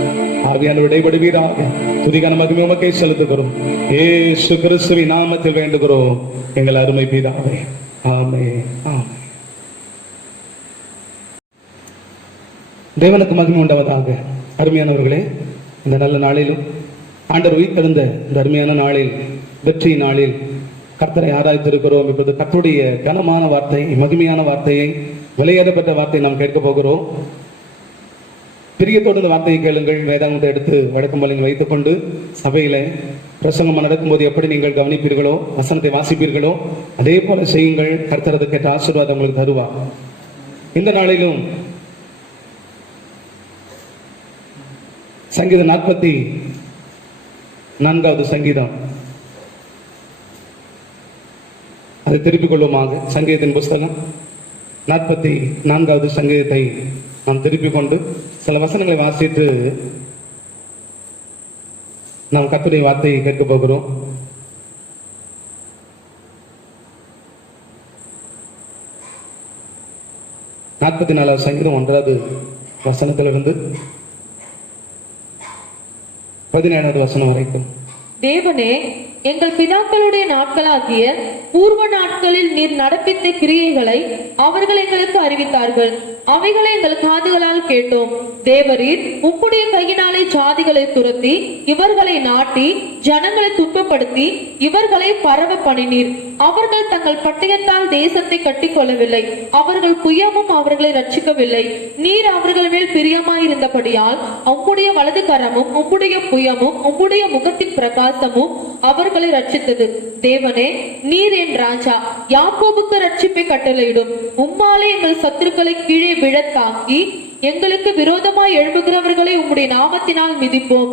ஆவியானவர் இடைபடுவீராக. துதிகான மகிமை உமக்கே செலுத்துகிறோம். இயேசு கிறிஸ்துவின் நாமத்தில் வேண்டுகிறோம் எங்கள் அருமை பிதாவே. ஆமென். ஆமென். தேவனுக்கு மகிமை உண்டாவதாக. அருமையானவர்களே, இந்த நல்ல நாளிலும் ஆண்டவர் உயிர்த்தெழுந்த இந்த அருமையான நாளில், வெற்றி நாளில் கர்த்தரை ஆராய்த்திருக்கிறோம். இப்போது கர்த்தருடைய கனமான வார்த்தை, மகிமையான வார்த்தையை, விலையேறப்பட்ட வார்த்தையை நாம் கேட்க போகிறோம். பிரியத்தோடு இந்த வார்த்தையை கேளுங்கள். வேதாந்தத்தை எடுத்து வழக்கம் போல நீங்கள் வைத்துக்கொண்டு சபையில பிரசங்கம் நடக்கும்போது எப்படி நீங்கள் கவனிப்பீர்களோ, வசனத்தை வாசிப்பீர்களோ, அதே போல செய்யுங்கள். கர்த்தர் அதுக்கேற்ற ஆசீர்வாதம் உங்களுக்கு தருவார். இந்த நாளிலும் சங்கீதம் 44வது சங்கீதம், அதை திருப்பிக் கொள்வோமாக. சங்கீதத்தின் புஸ்தகம் 44வது சங்கீதத்தை நாம் திருப்பிக் கொண்டு சில வசனங்களை வாசித்து நாம் கர்த்தருடைய வார்த்தையை கேட்க போகிறோம். சங்கீதம் 1வது வசனத்திலிருந்து 17வது வசனம் வரைக்கும். தேவனே, எங்கள் பிதாக்களுடைய நாட்களாகிய பூர்வ நாட்களில் நீர் நடப்பித்த கிரியைகளை அவர்கள் எங்களுக்கு அறிவித்தார்கள். அவைகளை எங்கள் காதுகளால் கேட்டோம். தேவரீர் உம்முடைய கையினாலே ஜாதிகளை துரத்தி இவர்களை நாட்டி ஜனங்களை துன்பப்படுத்தி இவர்களை பரவ பண்ணினீர். அவர்கள் தங்கள் பட்டயத்தால் தேசத்தை கட்டிக்கொள்ளவில்லை. அவர்கள் புயமும் அவர்களை ரட்சிக்கவில்லை. நீர் அவர்கள் மேல் பிரியமாயிருந்தபடியால் உம்முடைய வலது கரமும் உம்முடைய புயமும் உம்முடைய முகத்தின் பிரகாசமும் அவர்களை ரட்சித்தது. தேவனே, நீர் என் ராஜா, யாக்கோபுக்கு ரட்சிப்பை கட்டளையிடும். உம்மாலே எங்கள் சத்துருக்களை கீழே விழத்தாக்கி எங்களுக்கு விரோதமாய் எழும்புகிறவர்களை உம்முடைய நாமத்தினால் மிதிப்போம்.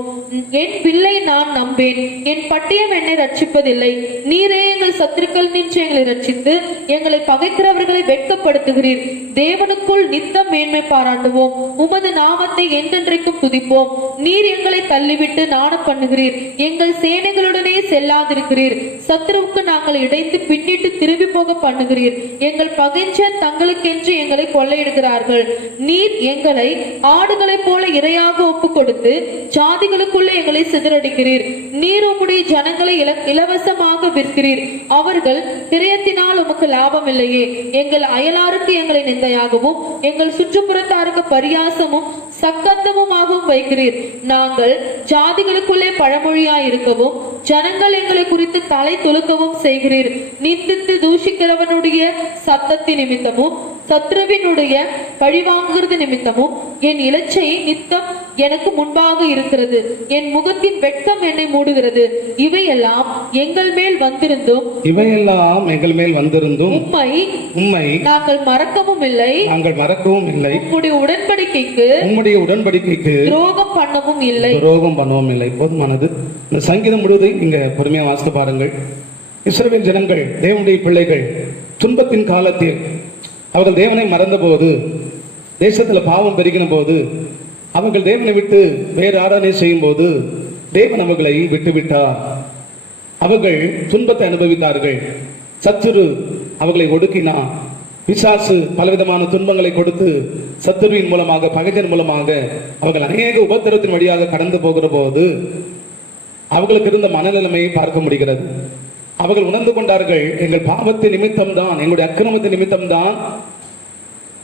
என் பிள்ளை நான் நம்பேன், என் பட்டயம் என்னை ரட்சிப்பதில்லை. நீரே எங்கள் சத்துருக்கள் நின்று எங்களை ரட்சித்து எங்களை பகைக்கிறவர்களை வெட்கப்படுத்துகிறீர். தேவனுக்குள் நித்தம் மேன்மை பாராட்டுவோம். உமது நாமத்தை என்றென்றைக்கும் துதிப்போம். நீர் எங்களை தள்ளிவிட்டு நாண பண்ணுகிறீர். எங்கள் சேனைகளுடனே செல்லாதிருக்கிறீர். சத்துருவுக்கு நாங்கள் இடைந்து பின்னிட்டு திரும்பி போக பண்ணுகிறீர். எங்கள் பகைஞர் தங்களுக்கென்று எங்களை கொள்ளையிடுகிறார்கள். நீர் எங்களை ஆடுகளைப் போல இரையாக ஒப்பு கொடுத்து ஜாதிகளுக்குள்ளே எங்களை சிதறடிக்கிறீர். நீர் உம்முடைய ஜனங்களை இலவசமாக விற்கிறீர். அவர்கள் கிரயத்தினால் உமக்கு லாபம் இல்லையே. எங்கள் அயலாருக்கு எங்களை நிந்தையாகவும் எங்கள் சுற்றுப்புறத்தாருக்கு பரியாசமும் சக்கந்தமுமாகவும் வைக்கிறீர். நாங்கள் ஜாதிகளுக்குள்ளே பழமொழியாய் இருக்கவும் ஜனங்கள் எங்களை குறித்து தலை துலுக்கவும் செய்கிறீர். நிந்தித்து தூஷிக்கிறவனுடைய சத்தத்தின் நிமித்தமும் சத்ருவினுடைய பழிவாங்குகிறது நிமித்தமும் என் இலச்சை நித்தம் எனக்கு முன்பாக இருக்கிறது. என் முகத்தின் வெட்கம் என்னை மூடுகிறது. இவையெல்லாம் எங்கள் மேல் வந்திருந்தும் உம்மை நாங்கள் மறக்கவும் இல்லை. உம்முடைய உடன்படிக்கைக்கு துரோகம் பண்ணவும் இல்லை. போதுமானது. இந்த சங்கீதம் முழுவதும் இங்க பொறுமையா வாசித்து பாருங்கள். இஸ்ரவேல் ஜனங்கள், தேவனுடைய பிள்ளைகள், துன்பத்தின் காலத்தில் அவர்கள் தேவனை மறந்த போது, தேசத்துல பாவம் பெருகின போது, அவர்கள் தேவனை விட்டு வேறு ஆராதனை செய்யும் போது தேவன் அவர்களை விட்டுவிட்டார். அவர்கள் துன்பத்தை அனுபவித்தார்கள். சத்துரு அவர்களை ஒடுக்கினார். பிசாசு பலவிதமான துன்பங்களை கொடுத்து சத்துருவின் மூலமாக, பகைஞர் மூலமாக அவர்கள் அநேக உபத்திரத்தின் வழியாக கடந்து போகிற போது அவர்களுக்கு இருந்த மனநிலைமையை பார்க்க முடிகிறது. அவர்கள் உணர்ந்து கொண்டார்கள், எங்கள் பாவத்தின் நிமித்தம் தான், எங்களுடைய அக்கிரமத்தின் நிமித்தம் தான்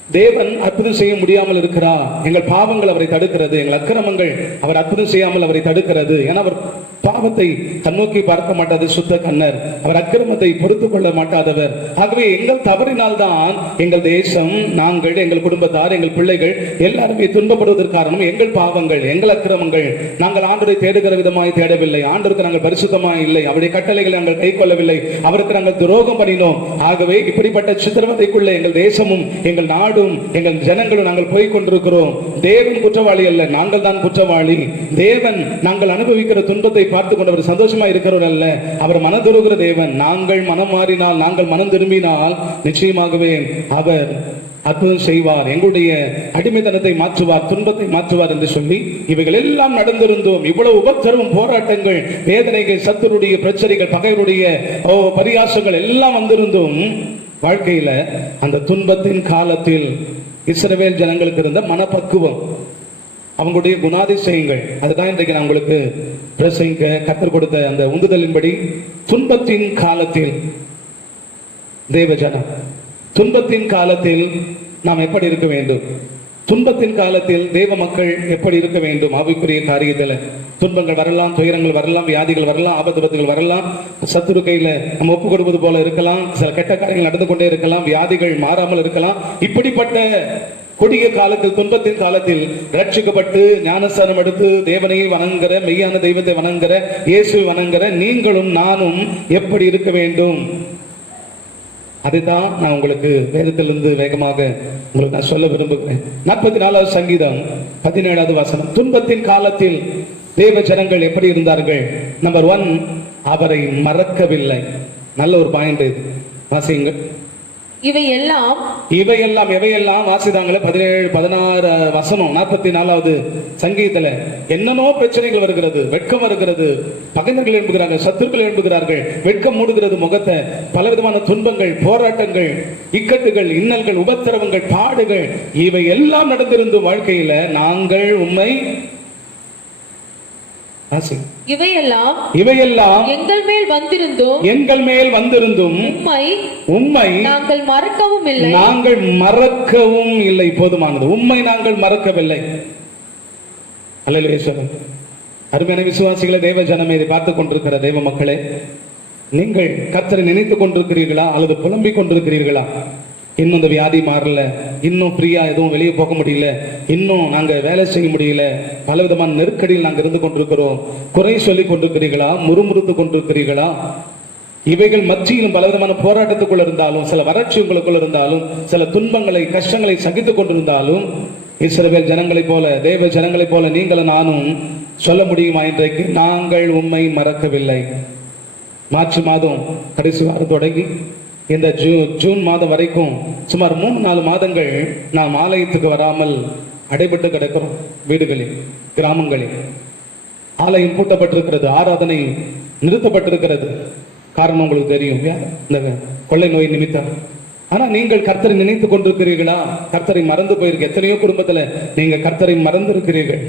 தேவன் அற்புதம் செய்ய முடியாமல் இருக்கிறார். எங்கள் பாவங்கள் அவரை தடுக்கிறது, எங்கள் அக்கிரமங்கள் அவர் அற்புதம் செய்யாமல் அவரை தடுக்கிறது. ஏன்னா அவர் பாவத்தை தன்னோக்கி பார்க்க மாட்டாது சுத்த கண்ணர், அவர் அக்கிரமத்தை பொறுத்துக் கொள்ள மாட்டாதவர். ஆகவே எங்கள் தவறினால் தான் எங்கள் தேசம், நாங்கள், எங்கள் குடும்பத்தார், எங்கள் பிள்ளைகள் எல்லாருமே துன்பப்படுவதற்கு காரணம் எங்கள் பாவங்கள், எங்கள் அக்கிரமங்கள். நாங்கள் ஆண்டவரை தேடுகிற விதமாய் தேடவில்லை. ஆண்டவருக்கு நாங்கள் பரிசுத்தமாய் இல்லை. அவருடைய கட்டளைகளை நாங்கள் கை கொள்ளவில்லை. அவருக்கு நாங்கள் துரோகம் பண்ணினோம். ஆகவே இப்படிப்பட்ட சித்திரவதைக்குள்ள எங்கள் தேசமும் எங்கள் நாடும் நாடும் எங்கள் ஜனங்களும் நாங்கள் போய் கொண்டிருக்கிறோம். தேவன் குற்றவாளி அல்ல, நாங்கள் தான் குற்றவாளி. தேவன் நாங்கள் அனுபவிக்கிற துன்பத்தை பார்த்து கொண்டு அவர் சந்தோஷமா இருக்கிறவர் அல்ல, அவர் மனதுருகிற தேவன். நாங்கள் மனம் மாறினால், நாங்கள் மனம் திரும்பினால் நிச்சயமாகவே அவர் அற்புதம் செய்வார், எங்களுடைய அடிமைத்தனத்தை மாற்றுவார், துன்பத்தை மாற்றுவார் என்று சொல்லி இவைகள் எல்லாம் நடந்திருந்தோம். இவ்வளவு உபத்திரவம், போராட்டங்கள், வேதனைகள், சத்துருடைய பிரச்சனைகள், பகைவருடைய பரியாசங்கள் எல்லாம் வந்திருந்தும் வாழ்க்கையில அந்த துன்பத்தின் காலத்தில் இஸ்ரவேல் ஜனங்களுக்கு இருந்த மனப்பக்குவம், அவங்களுடைய குணாதிசயங்கள், அதுதான் இன்றைக்கு நான் உங்களுக்கு பிரசங்க கத்தர் கொடுத்த அந்த உந்துதலின்படி துன்பத்தின் காலத்தில் தேவஜனம், துன்பத்தின் காலத்தில் நாம் எப்படி இருக்க வேண்டும், துன்பத்தின் காலத்தில் தேவ மக்கள் எப்படி இருக்க வேண்டும். ஆவிக்குரிய காரியத்தில் துன்பங்கள் வரலாம், துயரங்கள் வரலாம், வியாதிகள் வரலாம், ஆபத்துகள் வரலாம், சத்துரு கையில நம்ம ஒப்பு கொடுப்பது போல இருக்கலாம், சில கெட்ட காரியங்கள் நடந்து கொண்டே இருக்கலாம், வியாதிகள் மாறாமல் இருக்கலாம். இப்படிப்பட்ட கொடிய காலத்தில், துன்பத்தின் காலத்தில் ரட்சிக்கப்பட்டு ஞானஸ்தானம் எடுத்து தேவனையை வணங்குகிற, மெய்யான தெய்வத்தை வணங்குகிற, இயேசுவை வணங்குகிற நீங்களும் நானும் எப்படி இருக்க வேண்டும், அதைத்தான் நான் உங்களுக்கு வேதத்திலிருந்து வேகமாக உங்களுக்கு நான் சொல்ல விரும்புகிறேன். 44வது சங்கீதம் 17வது வசனம். துன்பத்தின் காலத்தில் தேவ ஜனங்கள் எப்படி இருந்தார்கள்? நம்பர் 1, அவரை மறக்கவில்லை. நல்ல ஒரு பாயிண்ட் இது, வாசியுங்கள். எவையெல்லாம் வாசிதாங்களே 17-16 வசனம் 44வது சங்கீதத்துல என்னமோ பிரச்சனைகள் வருகிறது, வெட்கம் வருகிறது, பகைஞர்கள் எழுப்புகிறார்கள், சத்துருக்கள் எழுப்புகிறார்கள், வெட்கம் மூடுகிறது முகத்தை, பலவிதமான துன்பங்கள், போராட்டங்கள், இக்கட்டுகள், இன்னல்கள், உபத்திரவங்கள், பாடுகள், இவை எல்லாம் நடந்திருந்தும் வாழ்க்கையில நாங்கள் உம்மை இவையெல்லாம் எங்கள் மேல் வந்திருந்தும் உம்மை நாங்கள் மறக்கவும் இல்லை. போதுமானது, உம்மை நாங்கள் மறக்கவில்லை. அல்லேலூயா. அருமையான விசுவாசிகளை, தேவ ஜனமே, இதை பார்த்துக் கொண்டிருக்கிற தேவ மக்களே, நீங்கள் கர்த்தரை நினைத்துக் கொண்டிருக்கிறீர்களா அல்லது புலம்பிக் கொண்டிருக்கிறீர்களா? இன்னும் இந்த வியாதி மாறல, இன்னும் ஃப்ரீயா எதுவும் வெளியே போக முடியல, இன்னும் நாங்க வேலை செய்ய முடியல, பலவிதமான நெருக்கடியில் நாங்க இருந்து கொண்டிருக்கிறோம், குறை சொல்லிக் கொண்டிருக்கிறீர்களா? முறுமுறுத்து கொண்டிருக்கிறீர்களா? இவைகள் மத்தியிலும் பலவிதமான போராட்டத்துக்குள்ள இருந்தாலும், சில வறட்சி உங்களுக்குள்ள இருந்தாலும், சில துன்பங்களை, கஷ்டங்களை சகித்துக் கொண்டிருந்தாலும், இஸ்ரவேல் ஜனங்களைப் போல, தேவ ஜனங்களைப் போல நீங்களும் நானும் சொல்ல முடியுமா இன்றைக்கு? நாங்கள் உம்மை மறக்கவில்லை. மார்ச் மாதம் கடைசி வாரம் தொடங்கி இந்த ஜூன் மாதம் வரைக்கும் சுமார் 3-4 மாதங்கள் நாம் ஆலயத்துக்கு வராமல் அடைபட்டு கிடக்கிறோம். வீடுகளில், கிராமங்களில் ஆலயம் பூட்டப்பட்டிருக்கிறது, ஆராதனை நிறுத்தப்பட்டிருக்கிறது. காரணம் உங்களுக்கு தெரியும், இந்த கொள்ளை நோய் நிமித்தம். ஆனா நீங்கள் கர்த்தரை நினைத்துக் கொண்டிருக்கிறீர்களா? கர்த்தரை மறந்து போயிருக்கு. எத்தனையோ குடும்பத்துல நீங்க கர்த்தரை மறந்து இருக்கிறீர்கள்.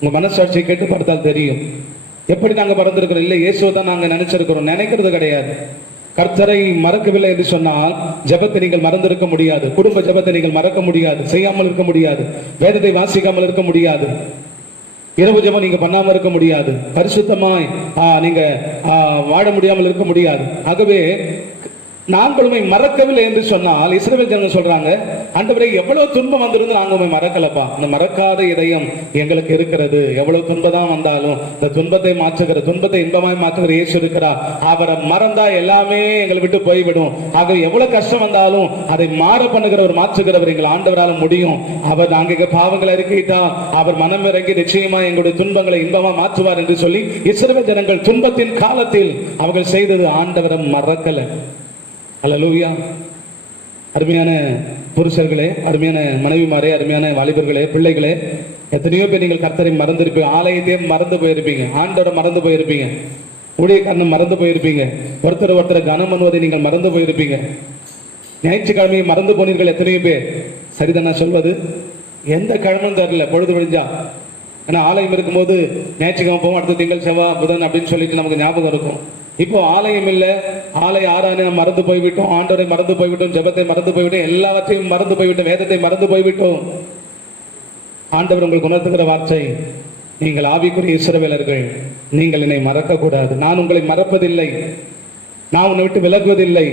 உங்க மனசாட்சியை கேட்டு பார்த்தால் தெரியும் எப்படி நாங்க மறந்திருக்கிறோம். இல்லை, இயேசுவை தான் நாங்க நினைச்சிருக்கிறோம். நினைக்கிறது கிடையாது. கர்த்தரை மறக்கவில்லை என்று சொன்னால் ஜெபத்தை நீங்கள் மறந்திருக்க முடியாது, குடும்ப ஜெபத்தை நீங்கள் மறக்க முடியாது, செய்யாமல் இருக்க முடியாது, வேதத்தை வாசிக்காமல் இருக்க முடியாது, இரவு ஜெபம் நீங்க பண்ணாம இருக்க முடியாது, பரிசுத்தமாய் நீங்க வாழ முடியாமல் இருக்க முடியாது. ஆகவே நாங்கள் உண்மை மறக்கவில்லை என்று சொன்னால் இஸ்ரவேல் ஜனங்கள் சொல்றாங்க, ஆண்டவரே எவ்வளவு துன்பம் வந்திருந்து நாங்க உண்மை மறக்கலப்பா. இந்த மறக்காத இதயம் எங்களுக்கு இருக்கிறது. எவ்வளவு துன்பம் தான் வந்தாலும் இந்த துன்பத்தை மாற்றுகிற, துன்பத்தை இன்பமாய் மாற்றுகிற இயேசு இருக்கிறார். அவரை மறந்தா எல்லாமே எங்களை விட்டு போய்விடும். ஆக எவ்வளவு கஷ்டம் வந்தாலும் அதை மாற பண்ணுகிறவர், மாற்றுகிறவர் எங்கள் ஆண்டவரால முடியும். அவர் நாங்க எங்க பாவங்களை அறிக்கையிட்டா அவர் மனம் இறங்கி நிச்சயமா எங்களுடைய துன்பங்களை இன்பமா மாற்றுவார் என்று சொல்லி இஸ்ரவேல் ஜனங்கள் துன்பத்தின் காலத்தில் அவர்கள் செய்தது ஆண்டவரை மறக்கல. அல்லேலூயா. அருமையான புருஷர்களே, அருமையான மனைவிமாரே, அருமையான வாலிபர்களே, பிள்ளைகளே, எத்தனையோ பேர் நீங்கள் கர்த்தரை மறந்திருப்பீங்க, ஆலயத்தையே மறந்து போயிருப்பீங்க, ஆண்டவரை மறந்து போயிருப்பீங்க, ஊழியக்காரனை மறந்து போயிருப்பீங்க, ஒருத்தரை கனம் பண்ணுவதை நீங்கள் மறந்து போயிருப்பீங்க, ஞாயிற்றுக்கிழமையை மறந்து போனீர்கள் எத்தனையோ பேர். சரிதானா சொல்வது? எந்த கிழமும் தெரியல, பொழுது விழிஞ்சா. ஏன்னா ஆலயம் இருக்கும்போது ஞாயிற்றுக்கிழமை போவோம், அடுத்த திங்கள், செவ்வாய், புதன் அப்படின்னு சொல்லிட்டு நமக்கு ஞாபகம் இருக்கும். இப்போ ஆலயம் இல்ல, ஆலய ஆராதனை மறந்து போய்விட்டோம், ஆண்டவரை மறந்து போய்விட்டோம், ஜெபத்தை மறந்து போய்விட்டோம், எல்லாவற்றையும் மறந்து போய்விட்டோம், வேதத்தை மறந்து போய்விட்டோம். ஆண்டவர் உங்களுக்கு உணர்த்துகிற வார்த்தை, நீங்கள் ஆவிக்குரிய இஸ்ரவேலர்கள், நீங்கள் என்னை மறக்க கூடாது. நான் உங்களை மறப்பதில்லை, நான் உன்னை விட்டு விலகுவதில்லை.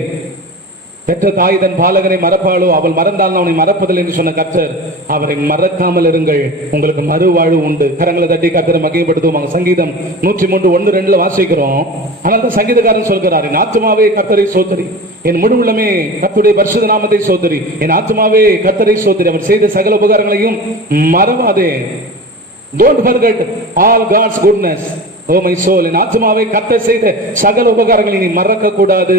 பெற்ற தாய் தன் பாலகனை மறப்பாளோ, அவள் மறந்தால் அவனை மறப்பதில்லை என்று சொன்ன கர்த்தர், அவரை மறக்காமல் இருங்கள், உங்களுக்கு மறுவாழ்வு உண்டு. கரங்களை தட்டி கர்த்தரை மகிமைப்படுத்துவாங்க. சங்கீதம் 103:1-2 வாசிக்கிறோம். ஆனால் தான் சங்கீதக்காரன் சொல்கிறார், என் ஆத்துமாவே கர்த்தரை ஸ்தோத்திரி, என் முழு உள்ளமே கர்த்தருடைய பரிசுத்த நாமத்தை சோதரி, என் ஆத்மாவே கர்த்தரை சோதரி, அவர் செய்த சகல உபகாரங்களையும் மறவாதே. Don't forget all God's goodness, oh my soul. என் ஆத்மாவே கர்த்தர் செய்த சகல உபகாரங்களை நீ மறக்க கூடாது.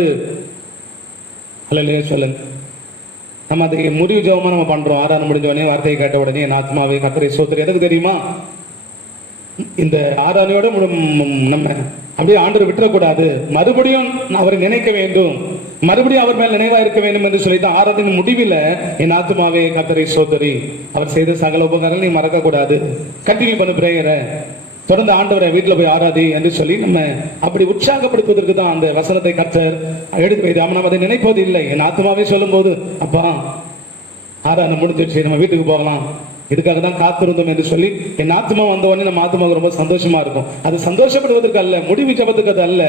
அல்லேலூயா சொல்லுங்க. நம்ம அதை முடிவு ஜெபமா நம்ம பண்றோம். ஆராதனை முடிஞ்ச உடனே வார்த்தையை கேட்ட உடனே என் ஆத்மாவே கர்த்தரை சோதரி. எதுக்கு தெரியுமா? இந்த ஆராதனையோட நம்ம அப்படியே ஆண்டவர் விட்டுறக்கூடாது. மறுபடியும் அவரை நினைக்க வேண்டும், மறுபடியும் அவர் மேல் நினைவா இருக்க வேண்டும் என்று சொல்லிட்டு ஆராதனை முடிவில் என் ஆத்மாவே கர்த்தரை சோதரி, அவர் செய்த சகல உபகாரங்கள் நீ மறக்க கூடாது. கண்டினியூ பண்ணு பிரேயரை, தொடர்ந்து ஆண்டவரை வீட்டுல போய் ஆராதி என்று சொல்லி நம்ம அப்படி உற்சாகப்படுத்துவதற்கு தான் அந்த வசனத்தை கர்த்தர் எடுத்து வைத்து நம்ம அதை நினைப்பது இல்லை. என் ஆத்மாவே சொல்லும் போது அப்பா ஆராதனை முடிஞ்சிருச்சு, நம்ம வீட்டுக்கு போகலாம், இதுக்காக தான் காத்திருந்தோம் என்று சொல்லி என் ஆத்மா வந்த உடனே நம்ம ஆத்மாவுக்கு ரொம்ப சந்தோஷமா இருக்கும். அது சந்தோஷப்படுவதற்கு அல்ல, முடிவு ஜபத்துக்கு அது அல்ல.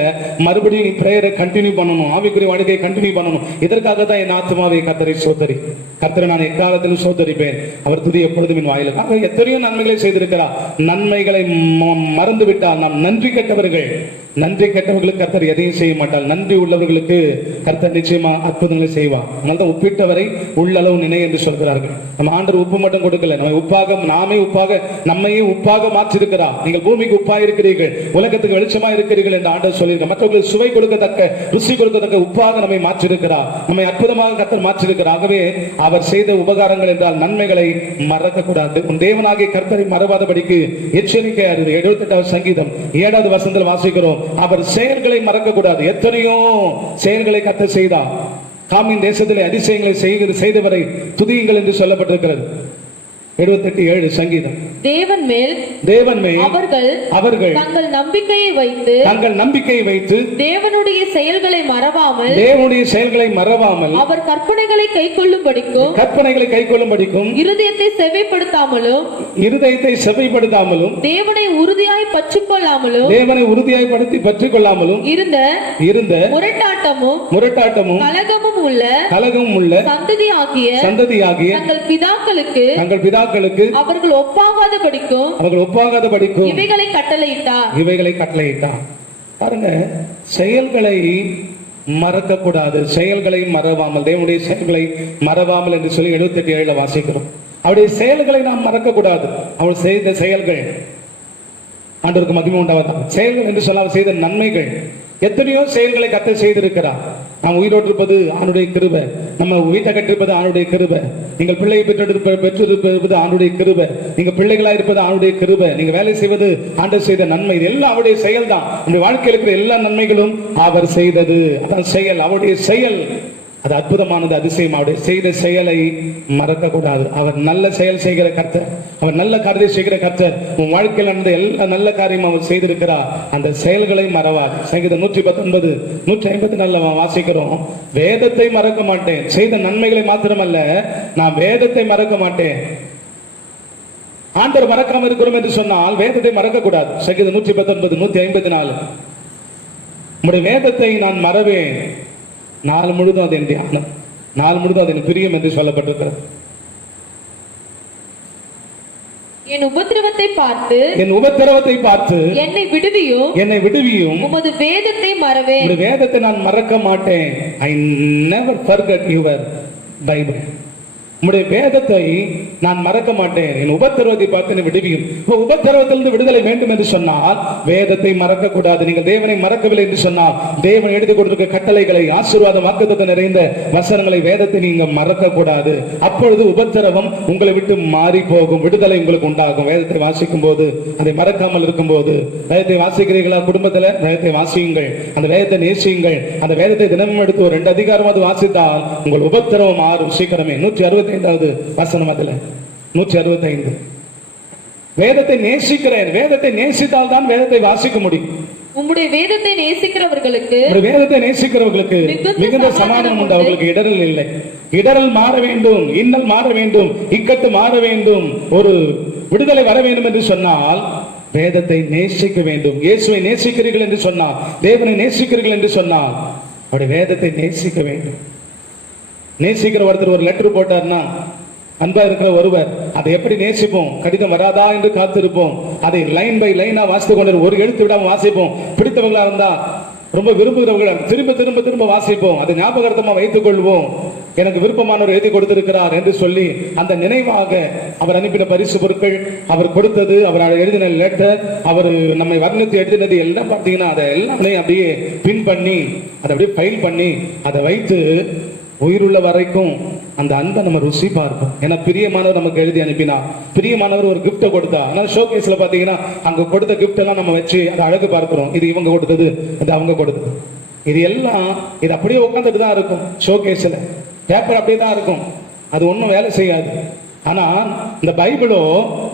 மறுபடியும் நீ பிரேயரை கண்டினியூ பண்ணணும், ஆவிக்குரிய வாழ்க்கையை கண்டினியூ பண்ணணும். இதற்காக தான் என் ஆத்மாவை கர்த்தரை சோதரி, கர்த்தரை நான் எக்காலத்திலும் சோதரிப்பேன், அவர் துதி எப்பொழுதும் என் வாயில. எத்தனையோ நன்மைகளை செய்திருக்கிறார். நன்மைகளை மறந்து விட்டால் நாம் நன்றி கெட்டவர்கள். நன்றி கெட்டவர்களுக்கு கர்த்தர் எதையும் செய்ய மாட்டார். நன்றி உள்ளவர்களுக்கு கர்த்தர் நிச்சயமா அற்புதங்களை செய்வார். அதனால்தான் உப்பிட்டவரை உள்ளளவு நினை என்று சொல்கிறார்கள். நம்ம ஆண்டவர் உப்பு மட்டும் கொடுக்கல, நம்ம உப்பாக, நாமே உப்பாக, நம்மையே உப்பாக மாற்றிருக்கிறார். நீங்கள் பூமிக்கு உப்பாக இருக்கிறீர்கள், உலகத்துக்கு வெளிச்சமா இருக்கிறீர்கள் என்று ஆண்டவர் சொல்லியிருக்கிறார். மற்றவர்களுக்கு சுவை கொடுக்கத்தக்க, ருசி கொடுக்கத்தக்க உப்பாக நம்மை மாற்றிருக்கிறார். நம்மை அற்புதமாக கர்த்தர் மாற்றிருக்கிறார். ஆகவே அவர் செய்த உபகாரங்கள் என்றால் நன்மைகளை மறக்க கூடாது. உன் தேவனாகிய கர்த்தரை மறவாதபடிக்கு எச்சரிக்கை. 78வது சங்கீதம் 7வது வசனத்தில் வாசிக்கிறோம், அவர் செயல்களை மறக்க கூடாது. எத்தனையோ செயல்களை கர்த்தர் செய்தார். காமின் தேசத்திலே அதிசயங்களை செய்தவரை துதியுங்கள் என்று சொல்லப்பட்டிருக்கிறது. 78:7 சங்கீதம். தேவன் மேல் அவர்கள் தங்கள் நம்பிக்கையை வைத்து தேவனுடைய செயல்களை மறவாமல் அவர் கற்பனைகளை கைக்கொள்ளும்படிக்கும் இருதயத்தை செவைப்படுத்தாமலும் தேவனை உறுதியாய் பற்றிக் கொள்ளாமலும் இருந்த முரட்டாட்டமும் கலகமும் உள்ள சந்ததியாகிய தங்கள் பிதாக்களுக்கு அவர்கள் ஒப்பாகாதபடிக்கும் இவைகளை கட்டளையிட்டார். பாருங்க, செயல்களை மறக்க கூடாது, செயல்களை மறவாமல், தேவனுடைய செயல்களை மறவாமல் என்று சொல்லி 78:7 வாசிக்கிறோம். அவருடைய செயல்களை நாம் மறக்க கூடாது. அவர் செய்த செயல்கள் ஆண்டவருக்கு மகிமை உண்டாவதான். செயல்கள் என்று சொல்ல அவர் செய்த நன்மைகள், எத்தனையோ செயல்களை கர்த்தர் செய்திருக்கிறார். நாம் உயிரோடு இருப்பது ஆண்டுடைய கிருபை, நம்ம வீட்டை கட்டிருப்பது ஆண்டுடைய கிருபை, நீங்கள் பிள்ளையை பெற்றிருப்பது ஆண்டுடைய கிருபை, நீங்க பிள்ளைகளா இருப்பது ஆண்டுடைய கிருபை, நீங்க வேலை செய்வது ஆண்டவர் செய்த நன்மை. இது எல்லாம் அவருடைய செயல் தான். நம்முடைய வாழ்க்கையில் இருக்கிற எல்லா நன்மைகளும் அவர் செய்தது. அதான் செயல், அவருடைய செயல். அது அற்புதமானது, அதிசயம். அவருடைய செய்த செயலை மறக்க கூடாது. அவர் நல்ல செயல் செய்கிற கர்த்தர், அவர் நல்ல காரியத்தை செய்கிற கர்த்தர். உன் வாழ்க்கையில் நடந்த எல்லா நல்ல காரியம் அவர் செய்திருக்கிறார். அந்த செயல்களை மறவார். சங்கீதம் 119 154 வாசிக்கிறோம், வேதத்தை மறக்க மாட்டேன். செய்த நன்மைகளை மாத்திரமல்ல, நான் வேதத்தை மறக்க மாட்டேன். ஆண்டவர் மறக்காம இருக்கிறோம் என்று சொன்னால் வேதத்தை மறக்க கூடாது. சங்கீதம் 119 154, உம்முடைய வேதத்தை நான் மறவேன், நாள் முழுதும் அது என் தியானம், நாள் முழுதும் அது என் பிரியம் என்று சொல்லப்பட்டிருக்கிறது. என் உபத்திரவத்தை பார்த்து என்னை விடுவியும் உமது வேதத்தை மறவேன். உமது வேதத்தை நான் மறக்க மாட்டேன். I never forget your Bible. உம்முடைய வேதத்தை நான் மறக்க மாட்டேன். என் உபத்திரவத்தை பார்த்து என்னை விடுவியும். உபத்திரவத்திலிருந்து விடுதலை வேண்டும் என்று சொன்னால் வேதத்தை மறக்க கூடாது. நீங்கள் தேவனை மறக்கவில்லை என்று சொன்னால், தேவன் எடுத்துக் கொடுத்திருக்க கட்டளைகளை, ஆசீர்வாதம், வாக்குத்தத்தம் நிறைந்த வசனங்களை, வேதத்தை நீங்க மறக்க கூடாது. அப்பொழுது உபத்திரவம் உங்களை விட்டு மாறி போகும், விடுதலை உங்களுக்கு உண்டாகும். வேதத்தை வாசிக்கும் போது, அதை மறக்காமல் இருக்கும் போது, வேதத்தை வாசிக்கிறீர்களா? குடும்பத்துல வேதத்தை வாசியுங்கள், அந்த வேதத்தை நேசியுங்கள். அந்த வேதத்தை தினமும் எடுத்து ஒரு 2 அதிகாரமாவது வாசித்தால் உங்கள் உபத்திரவம் மாறும் சீக்கிரமே. 165வது வசனம், அதுல 165. வேதத்தை நேசிக்கிறேன். வேதத்தை நேசித்தால் தான் வேதத்தை வாசிக்க முடியும். உம்முடைய வேதத்தை நேசிக்கிறவர்களுக்கு மிகுந்த சமாதானம் உண்டு. அவர்களுக்கு இடரல் இல்லை. இடரல் மாற வேண்டும், இன்னல் மாற வேண்டும், இக்கட்டு மாற வேண்டும், ஒரு விடுதலை வர வேண்டும் என்று சொன்னால் வேதத்தை நேசிக்க வேண்டும். இயேசுவை நேசிக்கிறீர்கள் என்று சொன்னால், தேவனை நேசிக்கிறீர்கள் என்று சொன்னால் அவருடைய வேதத்தை நேசிக்க வேண்டும். நேசிக்கிற ஒருத்தர் ஒரு லெட்டர் போட்டார்னா, அன்பா இருக்கிற ஒருவர் அதை எப்படி நேசிப்போம்? கடிதம் வராதா என்று காத்திருப்போம். அதை லைன் பை லைனா வாசித்து கொண்டு ஒரு எழுத்து விடாம வாசிப்போம். பிடித்தவங்களா இருந்தா ரொம்ப விரும்புகிறவர்கள் திரும்ப திரும்ப திரும்ப வாசிப்போம், அதை ஞாபகார்த்தமா வைத்துக் கொள்வோம். எனக்கு விருப்பமானவர் எழுதி கொடுத்திருக்கிறார் என்று சொல்லி அந்த நினைவாக அவர் அனுப்பின பரிசு பொருட்கள், அவர் கொடுத்தது, அவர் எழுதின லெட்டர், அவர் நம்மை வர்ணித்து எழுதினது எல்லாம் பார்த்தீங்கன்னா அதை எல்லாமே அப்படியே பின் பண்ணி அதை அப்படியே ஃபைல் பண்ணி அதை வைத்து உயிருள்ள வரைக்கும் அந்த அன்பை நம்ம ருசி பார்ப்போம். ஏன்னா பிரியமானவர் நமக்கு எழுதி அனுப்பினா, பிரியமானவர் ஒரு கிஃப்ட்டை கொடுத்தா, ஆனால் ஷோ கேஸ்ல பாத்தீங்கன்னா அங்க கொடுத்த கிஃப்ட் எல்லாம் நம்ம வச்சு அதை அழகு பார்க்கிறோம். இது இவங்க கொடுத்தது, இது அவங்க கொடுத்தது, இது எல்லாம் இது அப்படியே உட்காந்துட்டு தான் இருக்கும். ஷோ கேஸ்ல பேப்பர் அப்படியே தான் இருக்கும், அது ஒன்றும் வேலை செய்யாது. ஆனா இந்த பைபிளோ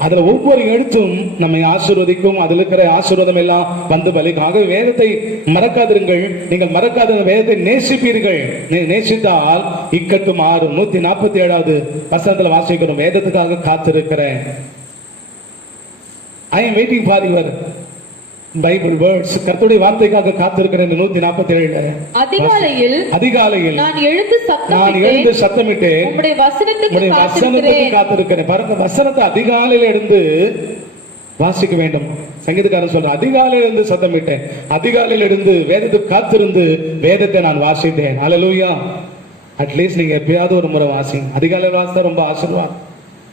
அதுல ஒவ்வொரு எழுத்தும் நம்மை ஆசீர்வதிக்கும். அதுல இருக்கிற ஆசீர்வாதம் எல்லாம் வந்து பலிக்கும். ஆகவே வேதத்தை மறக்காதிருங்கள். நீங்கள் மறக்காத வேதத்தை நேசிப்பீர்கள். நேசித்தால் இக்கட்டு மாறும். 147வது வசனத்துல வாசிக்கிறோம், வேதத்துக்காக காத்திருக்கிறேன். I am waiting for your Bible words, கர்த்தருடைய வார்த்தைக்காக காத்திருக்கிறேன். 147 அதிகாலையில் நான் எழுந்து சத்தமிட்டேன், உம்முடைய வசனத்துக்கு காத்திருக்கிறேன். பாருங்க, வசனத்தை அதிகாலையில் எழுந்து வாசிக்க வேண்டும். சங்கீதக்காரன் சொல்ற, அதிகாலையில் எழுந்து சத்தமிட்டேன், அதிகாலையில் எழுந்து வேதத்துக்கு காத்திருந்து வேதத்தை நான் வாசித்தேன். அல்லேலூயா. அட்லீஸ்ட் நீங்க எப்பயாவது ஒரு முறை வாசிங்க. அதிகாலையில் வாசித்தா ரொம்ப ஆசீர்வாதம்.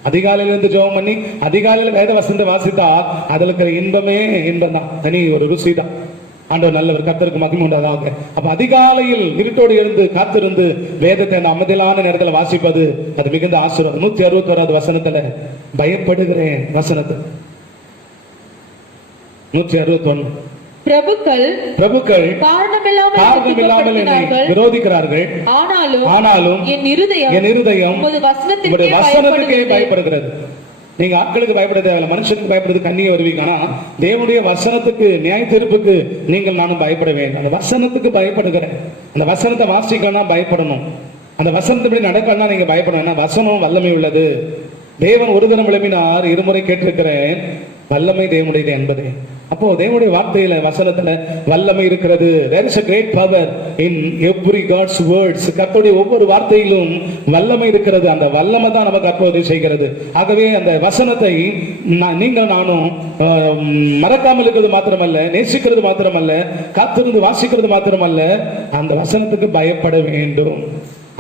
அதிகாலையில இருந்து ஜெபம் பண்ணி அதிகாலையில வேத வசனத்தை வாசித்தா அதுல இருக்கிற இன்பமே இன்பம் தான், தனி ஒரு ருசி தான். ஆண்டவர் நல்லவர், கர்த்தருக்கு மகிமை உண்டாதாக. அப்ப அதிகாலையில் இருட்டோடு எழுந்து காத்திருந்து வேதத்தை அந்த அமைதியான நேரத்துல வாசிப்பது அது மிகுந்த ஆசீர்வாதம். 161வது வசனத்துல பயப்படுகிறேன் வசனத்தை 161 பிரபுக்கள் காரணமில்லாமல் என்னை விரோதிக்கிறார்கள், ஆனாலும் என் இருதயம் உம்முடைய வசனத்துக்கே பயப்படுகிறது. நீங்க ஆட்களுக்கு பயப்பட தேவையில்லை, மனுஷனுக்கு பயப்படுறது கண்ணியை வருவீங்க. ஆனா தேவனுடைய வசனத்துக்கு, நியாய தீர்ப்புக்கு நீங்கள் நானும் பயப்பட வேண்டும். அந்த வசனத்துக்கு பயப்படுகிறேன். அந்த வசனத்தை வாசிக்கணும்னா பயப்படணும். அந்த வசனத்தை நடக்கணும்னா நீங்க பயப்படணும். ஏன்னா வசனம் வல்லமை உள்ளது. தேவன் ஒரு தினம் விளம்பினார், இருமுறை கேட்டிருக்கிறேன், வல்லமை தேவனுடையது என்பதே. அப்போ தேவனுடைய வார்த்தையில வசனத்துல வல்லமை இருக்கிறது. there is a great power in every God's words. கர்த்தருடைய ஒவ்வொரு வார்த்தையிலும் வல்லமை இருக்கிறது. அந்த வல்லமை தான் நமக்கு அற்புதத்தை செய்கிறது. ஆகவே அந்த வசனத்தை நீங்கள் நானும் மறக்காமல் இருக்கிறது மாத்திரமல்ல, நேசிக்கிறது மாத்திரமல்ல, காத்திருந்து வாசிக்கிறது மாத்திரமல்ல, அந்த வசனத்துக்கு பயப்பட வேண்டும்.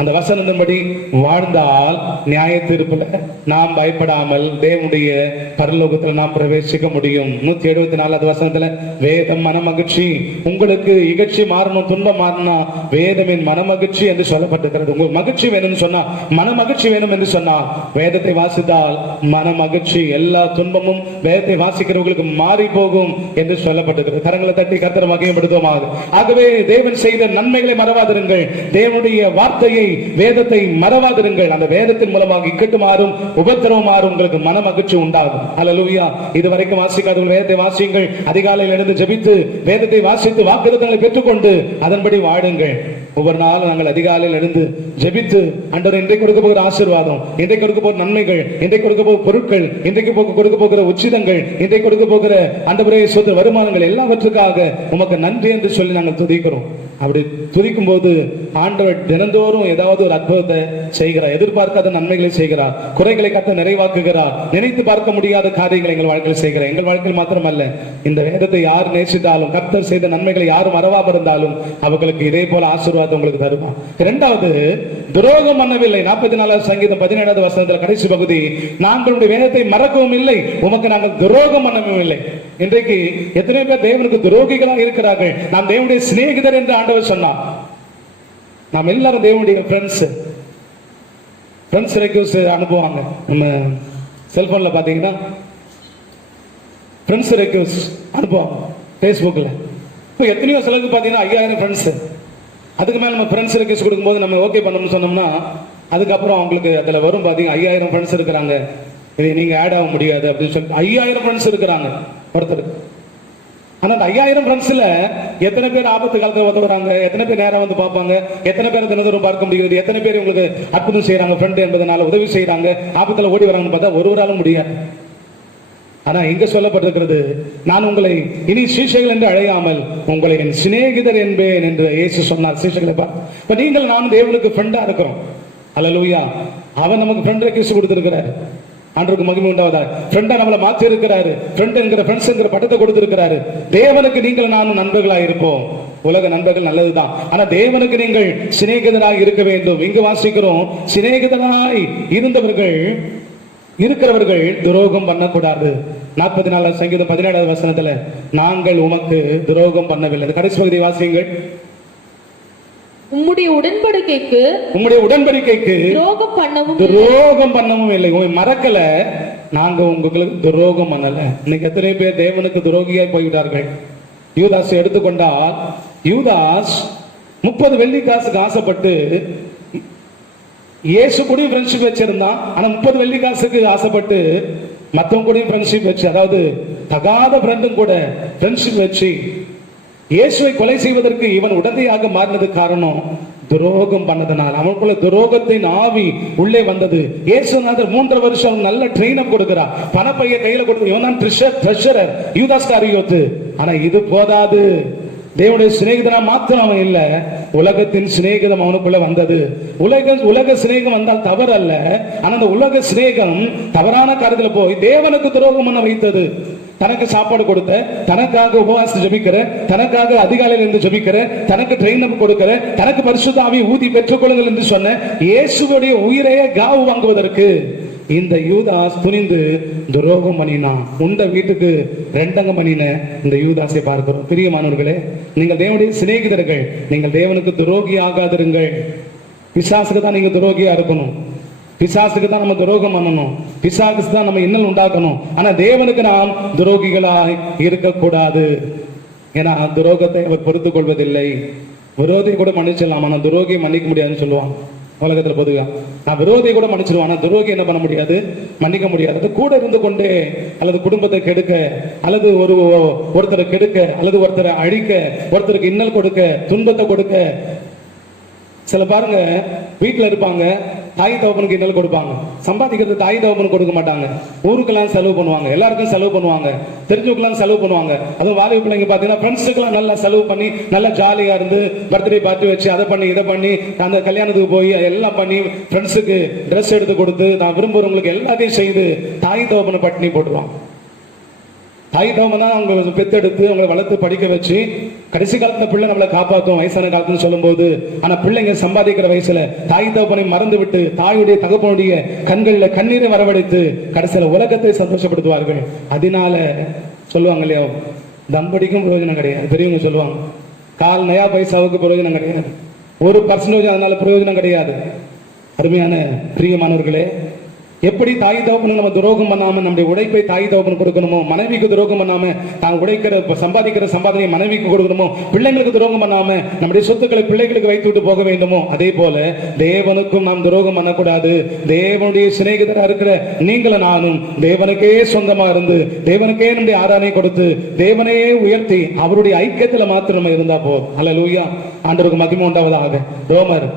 அந்த வசனத்தின்படி வாழ்ந்தால் நியாய தீர்ப்புல நாம் பயப்படாமல் தேவனுடைய பரலோகத்தில் நாம் பிரவேசிக்க முடியும். 174வது வசனத்துல வேதம் மனமகிழ்ச்சி. உங்களுக்கு இகழ்ச்சி மாறணும், துன்பம் மாறணும், வேதமின் மனமகிழ்ச்சி என்று சொல்லப்பட்டிருக்கிறது. உங்களுக்கு மகிழ்ச்சி வேணும்னு சொன்னா, மனமகிழ்ச்சி வேணும் என்று சொன்னா வேதத்தை வாசித்தால் மனமகிழ்ச்சி, எல்லா துன்பமும் வேதத்தை வாசிக்கிறவர்களுக்கு மாறி போகும் என்று சொல்லப்பட்டிருக்கிறது. கரங்களை தட்டி கர்த்தரை மகிமைப்படுத்துவோமாக. ஆகவே தேவன் செய்த நன்மைகளை மறவாதிருங்கள். தேவனுடைய வார்த்தையை, வேதத்தை மறவாதிருங்கள். அந்த வேதத்தின் மூலமாக இக்கட்டு மாறும், உபத்திரவம் மாறும், உங்களுக்கு மன மகிழ்ச்சி உண்டாகும். அல்லேலூயா. இதுவரைக்கும் வாசிக்காதவர்கள் வேதத்தை வாசியுங்கள். அதிகாலையில் எழுந்து ஜெபித்து வேதத்தை வாசித்து வாக்குத்தத்தங்களை பெற்றுக்கொண்டு அதன்படி வாடுங்கள். ஒவ்வொரு நாளும் நாங்கள் அதிகாலையில் எழுந்து ஜெபித்து, ஆண்டவரே இன்றைக்கு கொடுக்க போகிற ஆசீர்வாதம், இன்றைக்கு கொடுக்க போகிற நன்மைகள், இன்றைக்கு கொடுக்க போகிற பொருட்கள், இன்றைக்கு கொடுக்க போகிற உச்சிதங்கள், இன்றைக்கு கொடுக்க போகிற ஆண்டவரே சொத்து வருமானங்கள் எல்லாவற்றுக்காக உமக்கு நன்றி என்று சொல்லி நாங்கள் துதிக்கிறோம். அப்படி துதிக்கும் போது ஆண்டவர் தினந்தோறும் ஏதாவது ஒரு அற்புதத்தை செய்கிறார், எதிர்பார்க்காத நன்மைகளை செய்கிறார், குறைகளை கத்த நிறைவாக்குகிறார், நினைத்து பார்க்க முடியாத காரியங்களை எங்கள் வாழ்க்கையில் செய்கிறார். எங்கள் வாழ்க்கையில் மாத்திரமல்ல, இந்த வேதத்தை யார் நேசித்தாலும், கர்த்தர் செய்த நன்மைகளை யாரும் மறவாம இருந்தாலும் அவர்களுக்கு இதே போல ஆசீர்வாதம் உங்களுக்கு தருமா. இரண்டாவது, துரோகம் பண்ணவில்லை. 44வது சங்கீதம் 17வது வசனத்தில் கடைசி பகுதி, நாங்களுடைய வேதத்தை மறக்கவும் இல்லை, உமக்கு நாங்கள் துரோகம் பண்ணவும் இல்லை. இன்றைக்கு எத்தனை பேர் தேவனுக்கு துரோகிகளாக இருக்கிறார்கள். நாம் தேவனுடைய சிநேகிதர் என்று ஆண்டவர் சொன்னார். நாம் எல்லாரும் தேவனுடைய ஃப்ரெண்ட்ஸ் ரெக்வெஸ்ட் அனுப்புவாங்க. நம்ம செல்போன்ல பாத்தீங்கன்னா ஃப்ரெண்ட்ஸ் ரெக்வெஸ்ட் அனுப்புவாங்க ஃபேஸ்புக்ல. இப்போ எத்தனையோ சிலருக்கு பாத்தீங்கன்னா 5000 ஃப்ரெண்ட்ஸ். அதுக்கு மேல நம்ம ஃப்ரெண்ட்ஸ் ரெக்வெஸ்ட் கொடுக்கும்போது நம்ம ஓகே பண்ணணும்னு சொன்னோம்னா அதுக்கப்புறம் அவங்களுக்கு அதுல வரும் பாத்தீங்கன்னா 5000 ஃப்ரெண்ட்ஸ் இருக்கிறாங்க, இது நீங்க ஆட் ஆக முடியாது அப்படின்னு சொல்லி 5000 ஃப்ரெண்ட்ஸ் இருக்கிறாங்க ஒருத்தர். ஆனா அந்த 5000 ஃப்ரெண்ட்ஸ்ல எத்தனை பேர் ஆபத்து காலத்துல உதவுறாங்க, எத்தனை பேர் நேரம் வந்து பார்ப்பாங்க, எத்தனை பேர் தினந்தோறும் பார்க்க முடியாது, எத்தனை பேர் உங்களுக்கு அற்புதம் செய்யறாங்க, ஃப்ரெண்ட் என்பதனால உதவி செய்யறாங்க, ஆபத்துல ஓடி வராங்கன்னு பார்த்தா ஒருவராலும் முடியாது. ஆனா இங்க சொல்லப்பட்டிருக்கிறது, நான் உங்களை இனி சீஷைகள் என்று அழையாமல் உங்களை என் சிநேகிதர் என்பேன் என்று இயேசு சொன்னார். சீஷைகளை இப்ப நீங்கள் நானும் தேவனுக்கு ஃப்ரெண்டா இருக்கிறோம். அல்லேலூயா. அவன் நமக்கு ஃப்ரெண்ட் ரெக்வெஸ்ட் கொடுத்திருக்கிறார். ஆண்டவருக்கு மகிமை உண்டாவதா. ஃப்ரெண்டா நம்மளை மாற்றி இருக்கிறாரு, ஃப்ரெண்ட் என்கிற ஃப்ரெண்ட்ஸ் என்கிற பட்டத்தை கொடுத்திருக்கிறாரு. தேவனுக்கு நீங்கள் நானும் நண்பர்களா இருப்போம். உலக நண்பர்கள் நல்லதுதான், ஆனா தேவனுக்கு நீங்கள் சிநேகிதராய் இருக்க வேண்டும். இங்கு வாசிக்கிறோம், சிநேகிதராய் இருக்கிறவர்கள் துரோகம் பண்ணக்கூடாது. 44 சங்கீதம் 17வது வசனத்துல நாங்கள் உமக்கு துரோகம் பண்ணவில்லை. கடைசி பகுதி வாசியுங்கள். உம்முடைய உடன்படிக்கைக்கு துரோகம் பண்ணவும் இல்லை. உங்களை மறக்கல, நாங்க உங்களுக்கு துரோகம் பண்ணல. இன்னைக்கு எத்தனை பேர் தேவனுக்கு துரோகியாய் போய்விட்டார்கள். யூதாஸ் எடுத்துக்கொண்டால், யூதாஸ் 30 வெள்ளி காசுக்கு ஆசைப்பட்டு இயேசு கூடயும் ஃப்ரெண்ட்ஷிப் வச்சிருந்தான். ஆனா 30 வெள்ளி காசுக்கு ஆசைப்பட்டு மத்தவங்க கூடயும் ஃப்ரெண்ட்ஷிப் வச்சு, அதாவது தகாத ஃப்ரெண்டும் கூட ஃப்ரெண்ட்ஷிப் வச்சு இயேசுவை கொலை செய்வதற்கு இவன் உடந்தையாக மாறினது காரணம் துரோகம் பண்ணதுனால். அவனுக்குள்ள துரோகத்தின் ஆவி உள்ளே வந்தது. இயேசுநாதர் 3 வருஷம் நல்ல ட்ரெயின் அப் கொடுக்கிறார். பணப்பைய கையில கொடுத்து, இவன் தான் ட்ரெஷரர் யூதாஸ் காரியோத்து. ஆனா இது போதாது, தேவனுடைய சிநேகிதனா மாத்திரம் அவன் இல்ல, உலகத்தின் சிநேகிதம் அவனுக்குள்ள வந்தது. உலக சிநேகம் வந்தால் தவறு அல்ல, ஆனா அந்த உலக சிநேகம் தவறான காரியத்துல போய் தேவனுக்கு துரோகம் பண்ண வைத்தது. தனக்கு சாப்பாடு கொடுத்த, தனக்காக உபவாசம் ஜெபிக்கிற, தனக்காக அதிகாலையில் இருந்து ஜெபிக்கிற, தனக்கு ட்ரெயின் அப் கொடுக்கிற, தனக்கு பரிசுத்த ஆவியை ஊதி பெற்றுக்கொள்ளுங்கள் என்று சொன்ன இயேசுவுடைய உயிரையே காவு வாங்குவதற்கு இந்த யூதாஸ் துணிந்து துரோகம் பண்ணினான். உண்ட வீட்டுக்கு ரெண்டங்கம் பண்ணின இந்த யூதாஸை பார்க்கிறோம். பிரியமானவர்களே, நீங்கள் தேவனுடைய சிநேகிதர்கள், நீங்கள் தேவனுக்கு துரோகி ஆகாதிருங்கள். பிசாசுக்கு தான் நீங்க துரோகியா இருக்கணும், பிசாசுக்கு தான் நம்ம துரோகம் பண்ணணும், பிசாசுக்கு தான் நம்ம இன்னல் உண்டாக்கணும். ஆனா தேவனுக்கு நாம் துரோகிகளாய் இருக்கக்கூடாது. ஏன்னா துரோகத்தை அவர் பொறுத்துக் கொள்வதில்லை. விரோதியை கூட மன்னிச்சிடலாம், ஆனா துரோகியை மன்னிக்க முடியாதுன்னு சொல்லுவான் உலகத்துல பொதுவா. நான் விரோதியை கூட மன்னிச்சிருவான், ஆனா துரோகி என்ன பண்ண முடியாது, மன்னிக்க முடியாது. அது கூட இருந்து கொண்டே அல்லது குடும்பத்தை கெடுக்க, அல்லது ஒருத்தரை கெடுக்க, அல்லது ஒருத்தரை அழிக்க, ஒருத்தருக்கு இன்னல் கொடுக்க, துன்பத்தை கொடுக்க. சில பாருங்க, வீட்டுல இருப்பாங்க, தாய் தகப்பனுக்கு இன்னல் கொடுப்பாங்க, சம்பாதிக்கிறது தாய் தகப்பனுக்கு கொடுக்க மாட்டாங்க, ஊருக்கெல்லாம் செலவு பண்ணுவாங்க, எல்லாருக்கும் செலவு பண்ணுவாங்க, தெரிஞ்சவங்கெல்லாம் செலவு பண்ணுவாங்க. அதுவும் வாலிப பிள்ளைங்க பாத்தீங்கன்னா ஃப்ரெண்ட்ஸுக்கெல்லாம் நல்லா செலவு பண்ணி நல்லா ஜாலியா இருந்து பர்த்டே பார்ட்டி வச்சு அதை பண்ணி இதை பண்ணி அந்த கல்யாணத்துக்கு போய் எல்லாம் பண்ணி ஃப்ரெண்ட்ஸுக்கு ட்ரெஸ் எடுத்து கொடுத்து நான் விரும்புறவங்களுக்கு எல்லாத்தையும் செய்து தாய் தகப்பனை பட்டினி போட்டுருவாங்க. தாய் தகவன் தான் அவங்க பெத்தெடுத்து அவங்களை வளர்த்து படிக்க வச்சு கடைசி காலத்துல பிள்ளை நம்மளை காப்பாற்றும் வயசான காலத்துல சொல்லும் போது, ஆனா பிள்ளைங்க சம்பாதிக்கிற வயசுல தாய் தகப்பனை மறந்து விட்டு தாயுடைய தகப்பனுடைய கண்கள்ல கண்ணீரை வரவழைத்து கடைசியில உலகத்தை சந்தோஷப்படுத்துவார்கள். அதனால சொல்லுவாங்க இல்லையா, தம்படிக்கும் பிரயோஜனம் கிடையாது. பெரியவங்க சொல்லுவாங்க, கால் நயா பைசாவுக்கு பிரயோஜனம் கிடையாது, 1% அதனால பிரயோஜனம் கிடையாது. அருமையான பிரியமானவர்களே, எப்படி தாய் தகப்பனுக்கு நம்ம துரோகம் பண்ணாம நம்முடைய உழைப்பை தாய் தகப்பனுக்கு கொடுக்கணுமோ, மனைவிக்கு துரோகம் பண்ணாம தான் உழைக்கிற சம்பாதிக்கிற சம்பாதனையை மனைவிக்கு கொடுக்கணுமோ, பிள்ளைங்களுக்கு துரோகம் பண்ணாம நம்முடைய சொத்துக்களை பிள்ளைகளுக்கு வைத்து விட்டு போக வேண்டுமோ, அதே போல தேவனுக்கும் நாம் துரோகம் பண்ணக்கூடாது. தேவனுடைய சிநேகிதரா இருக்கிற நீங்களும் நானும் தேவனுக்கே சொந்தமா இருந்து தேவனுக்கே நம்முடைய ஆராதனை கொடுத்து தேவனையே உயர்த்தி அவருடைய ஐக்கியத்துல மாத்திரம் நம்ம இருந்தா போதும். அல்லேலூயா, ஆண்டவருக்கு மகிமை உண்டாவதாக. ரோமர்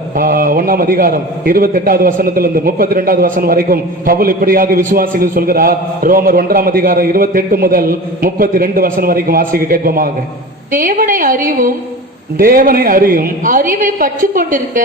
1ஆம் அதிகாரம் 28வது வசனத்திலிருந்து 32வது வசனம் வரைக்கும் பவுல் இப்படியாக விசுவாசிகள் சொல்கிறார். ரோமர் 1ஆம் அதிகாரம் 28 முதல் 32 வசனம் வரைக்கும் வாசிக்க கேட்போமாக. தேவனை அறியும் அறிவை பற்றி கொண்டிருக்க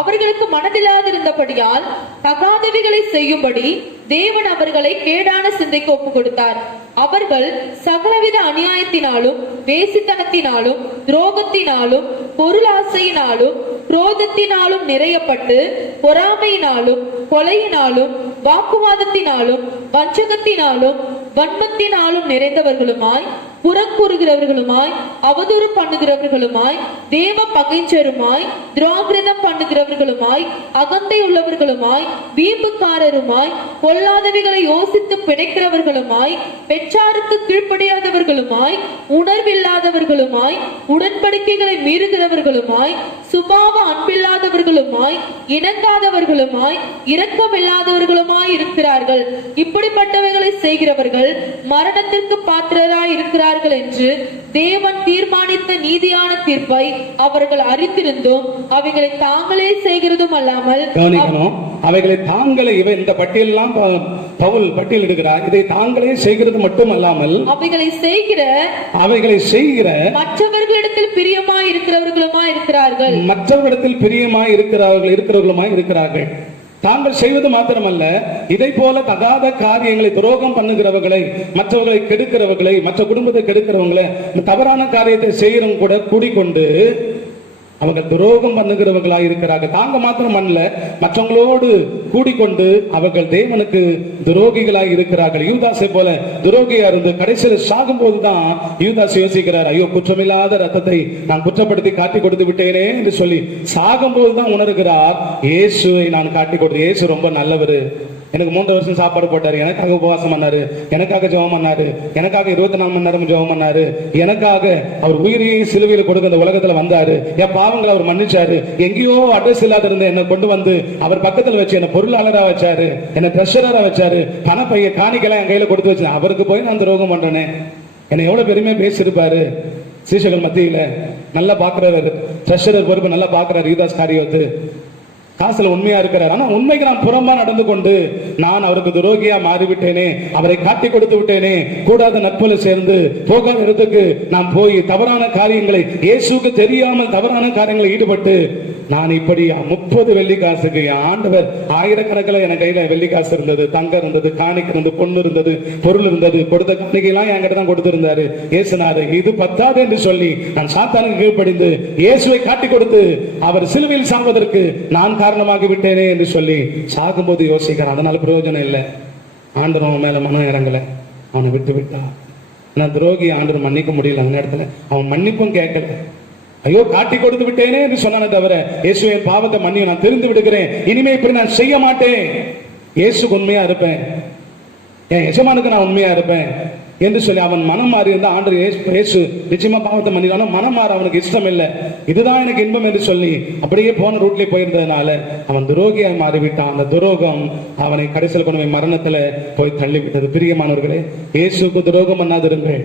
அவர்களுக்கு மனதில்லாதிருந்தபடியால் தகாதவைகளை செய்யும்படி தேவன் அவர்களை கேடான சிந்தைக்கு ஒப்பு கொடுத்தார். அவர்கள் சகலவித அநியாயத்தினாலும் வேசித்தனத்தினாலும் துரோகத்தினாலும் பொருளாசையினாலும் குரோதத்தினாலும் நிறையப்பட்டு பொறாமையினாலும் கொலையினாலும் வாக்குவாதத்தினாலும் வஞ்சகத்தினாலும் வன்மத்தினாலும் நிறைந்தவர்களுமாய் புறக்கூறுகிறவர்களுமாய் அவதூறு பண்ணுகிறவர்களுமாய் தேவ பகைஞருமாய் துராகிருதம் பண்ணுகிறவர்களுமாய் அகந்தை உள்ளவர்களுமாய் வீம்புக்காரருமாய் பொல்லாதவைகளை யோசித்து பிணைக்கிறவர்களுமாய் பெற்றாருக்கு கீழ்ப்படியாதவர்களுமாய் உணர்வில்லாதவர்களுமாய் உடன்படிக்கைகளை மீறுகிறவர்களுமாய் சுபாவ அன்பில்லாதவர்களுமாய் இணங்காதவர்களுமாய் இரக்கமில்லாதவர்களுமாய் இருக்கிறார்கள். இப்படிப்பட்டவைகளை செய்கிறவர்கள் மரணத்திற்கு பாத்திரராய் இருக்கிறார்கள் என்று தேவன் தீர்மானித்த நீதியான தீர்ப்பை அவர்கள் அறிந்திருந்தும் அவைகளை தாங்களே செய்கிறதும் அல்லாமல் அவைகளை தாங்களே இந்த பட்டியலாம் பவுல் பட்டியல் எடுக்கிறார். இதை தாங்களே செய்கிறது மட்டும் அல்லாமல் அவைகளை செய்கிற மற்றவர்களிடத்தில் பிரியமாய் இருக்கிறவர்களுமாய் இருக்கிறார்கள். மற்றவர்களிடத்தில் பிரியமாய் இருக்கிறவர்களுமாய் இருக்கிறார்கள். தாங்கள் செய்வது மாத்திரமல்ல, இதை போல தகாத காரியங்களை துரோகம் பண்ணுகிறவர்களை, மற்றவர்களை கெடுக்கிறவர்களை, மற்ற குடும்பத்தை கெடுக்கிறவங்களை, தவறான காரியத்தை செய்யறவங்க கூட கூடிக்கொண்டு அவங்க துரோகம் பண்ணுகிறவர்களாக இருக்கிறார்கள். தாங்க மாத்திரம் அல்ல, மற்றவங்களோடு கூடிக்கொண்டு அவர்கள் தேவனுக்கு துரோகிகளாக இருக்கிறார்கள். யூதாசை போல துரோகியா இருந்து கடைசியில் சாகும் போதுதான் யூதாஸ் யோசிக்கிறார், ஐயோ குற்றமில்லாத ரத்தத்தை நான் குற்றப்படுத்தி காட்டி கொடுத்து விட்டேனே என்று சொல்லி சாகும் போதுதான் உணர்கிறார், இயேசுவை நான் காட்டி கொடுத்து, இயேசு ரொம்ப நல்லவர், எனக்கு 3 வருஷம் சாப்பாடு போட்டாரு, எனக்காக உபவாசம் பண்ணாரு, எனக்காக ஜெபம் பண்ணாரு, எனக்காக 24 மணி நேரம் ஜெபம் பண்ணாரு, எனக்காக அவர் உயிரையே சிலுவையில் கொடுக்க இந்த உலகத்துல வந்தாரு, என் பாவங்களை அவர் மன்னிச்சாரு, எங்கேயோ அட்ரஸ் இல்லாத இருந்த என்னை கொண்டு வந்து அவர் பக்கத்துல வச்சு என்ன பொருளாளரா வச்சாரு, என்ன ட்ரெஷரரா வச்சாரு, பணப்பைய காணிக்கலாம் என் கையில கொடுத்து வச்சு, அவருக்கு போய் நான் துரோகம் பண்றேனே, என்னை எவ்வளவு பெருமையா பேசியிருப்பாரு. சீஷர்கள் மத்தியில நல்லா பாக்குறாரு, ட்ரெஷரர் பொறுப்பு நல்லா பாக்குறாரு யூதாஸ் காரியத்து, காசுல உண்மையா இருக்கிறார். ஆனா உண்மைக்கு நான் புறம்பா நடந்து கொண்டு நான் அவருக்கு துரோகியா மாறிவிட்டேனே, அவரை காட்டி கொடுத்து விட்டேனே, கூடாத நட்புல சேர்ந்து போகாத இடத்துக்கு நான் போய் தவறான காரியங்களை, இயேசுக்கு தெரியாமல் தவறான காரியங்களை ஈடுபட்டு நான் இப்படி 30 வெள்ளிக்காசுக்கு ஆண்டவர் ஆயிரக்கணக்கில் என் கையில வெள்ளிக்காசு இருந்தது, தங்கம் இருந்தது, காணிக்கை இருந்தது, பொண்ணு இருந்தது, பொருள் இருந்தது, கொடுத்த காணிக்கையெல்லாம் என்கிட்ட தான் கொடுத்திருந்தாரு. இயேசுனாரு இது பத்தாது என்று சொல்லி நான் சாத்தானுக்கு கீழ்ப்படிந்து இயேசுவை காட்டி கொடுத்து அவர் சிலுவையில் சாவதற்கு நான் காரணமாகி விட்டேனே என்று சொல்லி சாகும்போது யோசிக்கிறான். அதனால பிரயோஜனம் இல்லை, ஆண்டவர் அவன் மேல மனம் இறங்கல, அவனை விட்டு விட்டான். நான் துரோகி ஆண்டவர் மன்னிக்க முடியல, அந்த இடத்துல அவன் மன்னிப்பும் கேட்கல, ஐயோ காட்டி கொடுத்து விட்டேனே என்று சொன்னானே தவிர, இயேசு என் பாவத்தை மன்னியும், நான் தெரிந்து விடுகிறேன், இனிமே இப்படி நான் செய்ய மாட்டேன், இயேசுக்கு உண்மையா இருப்பேன், என் எஜமானுக்கு நான் உண்மையா இருப்பேன் என்று சொல்லி அவன் மனம் மாறி இருந்தா ஆண்டவர் இயேசு நிச்சயமா பாவத்தை மன்னிக்கான, மனம் மாற அவனுக்கு இஷ்டம் இல்லை, இதுதான் எனக்கு இன்பம் என்று சொல்லி அப்படியே போன ரூட்லயே போயிருந்ததுனால அவன் துரோகியாக மாறிவிட்டான். அந்த துரோகம் அவனை கடைசியில் கொண்டு போய் மரணத்துல போய் தள்ளிவிட்டது. பிரியமானவர்களே, இயேசுக்கு துரோகம் பண்ணாதிருங்கள்,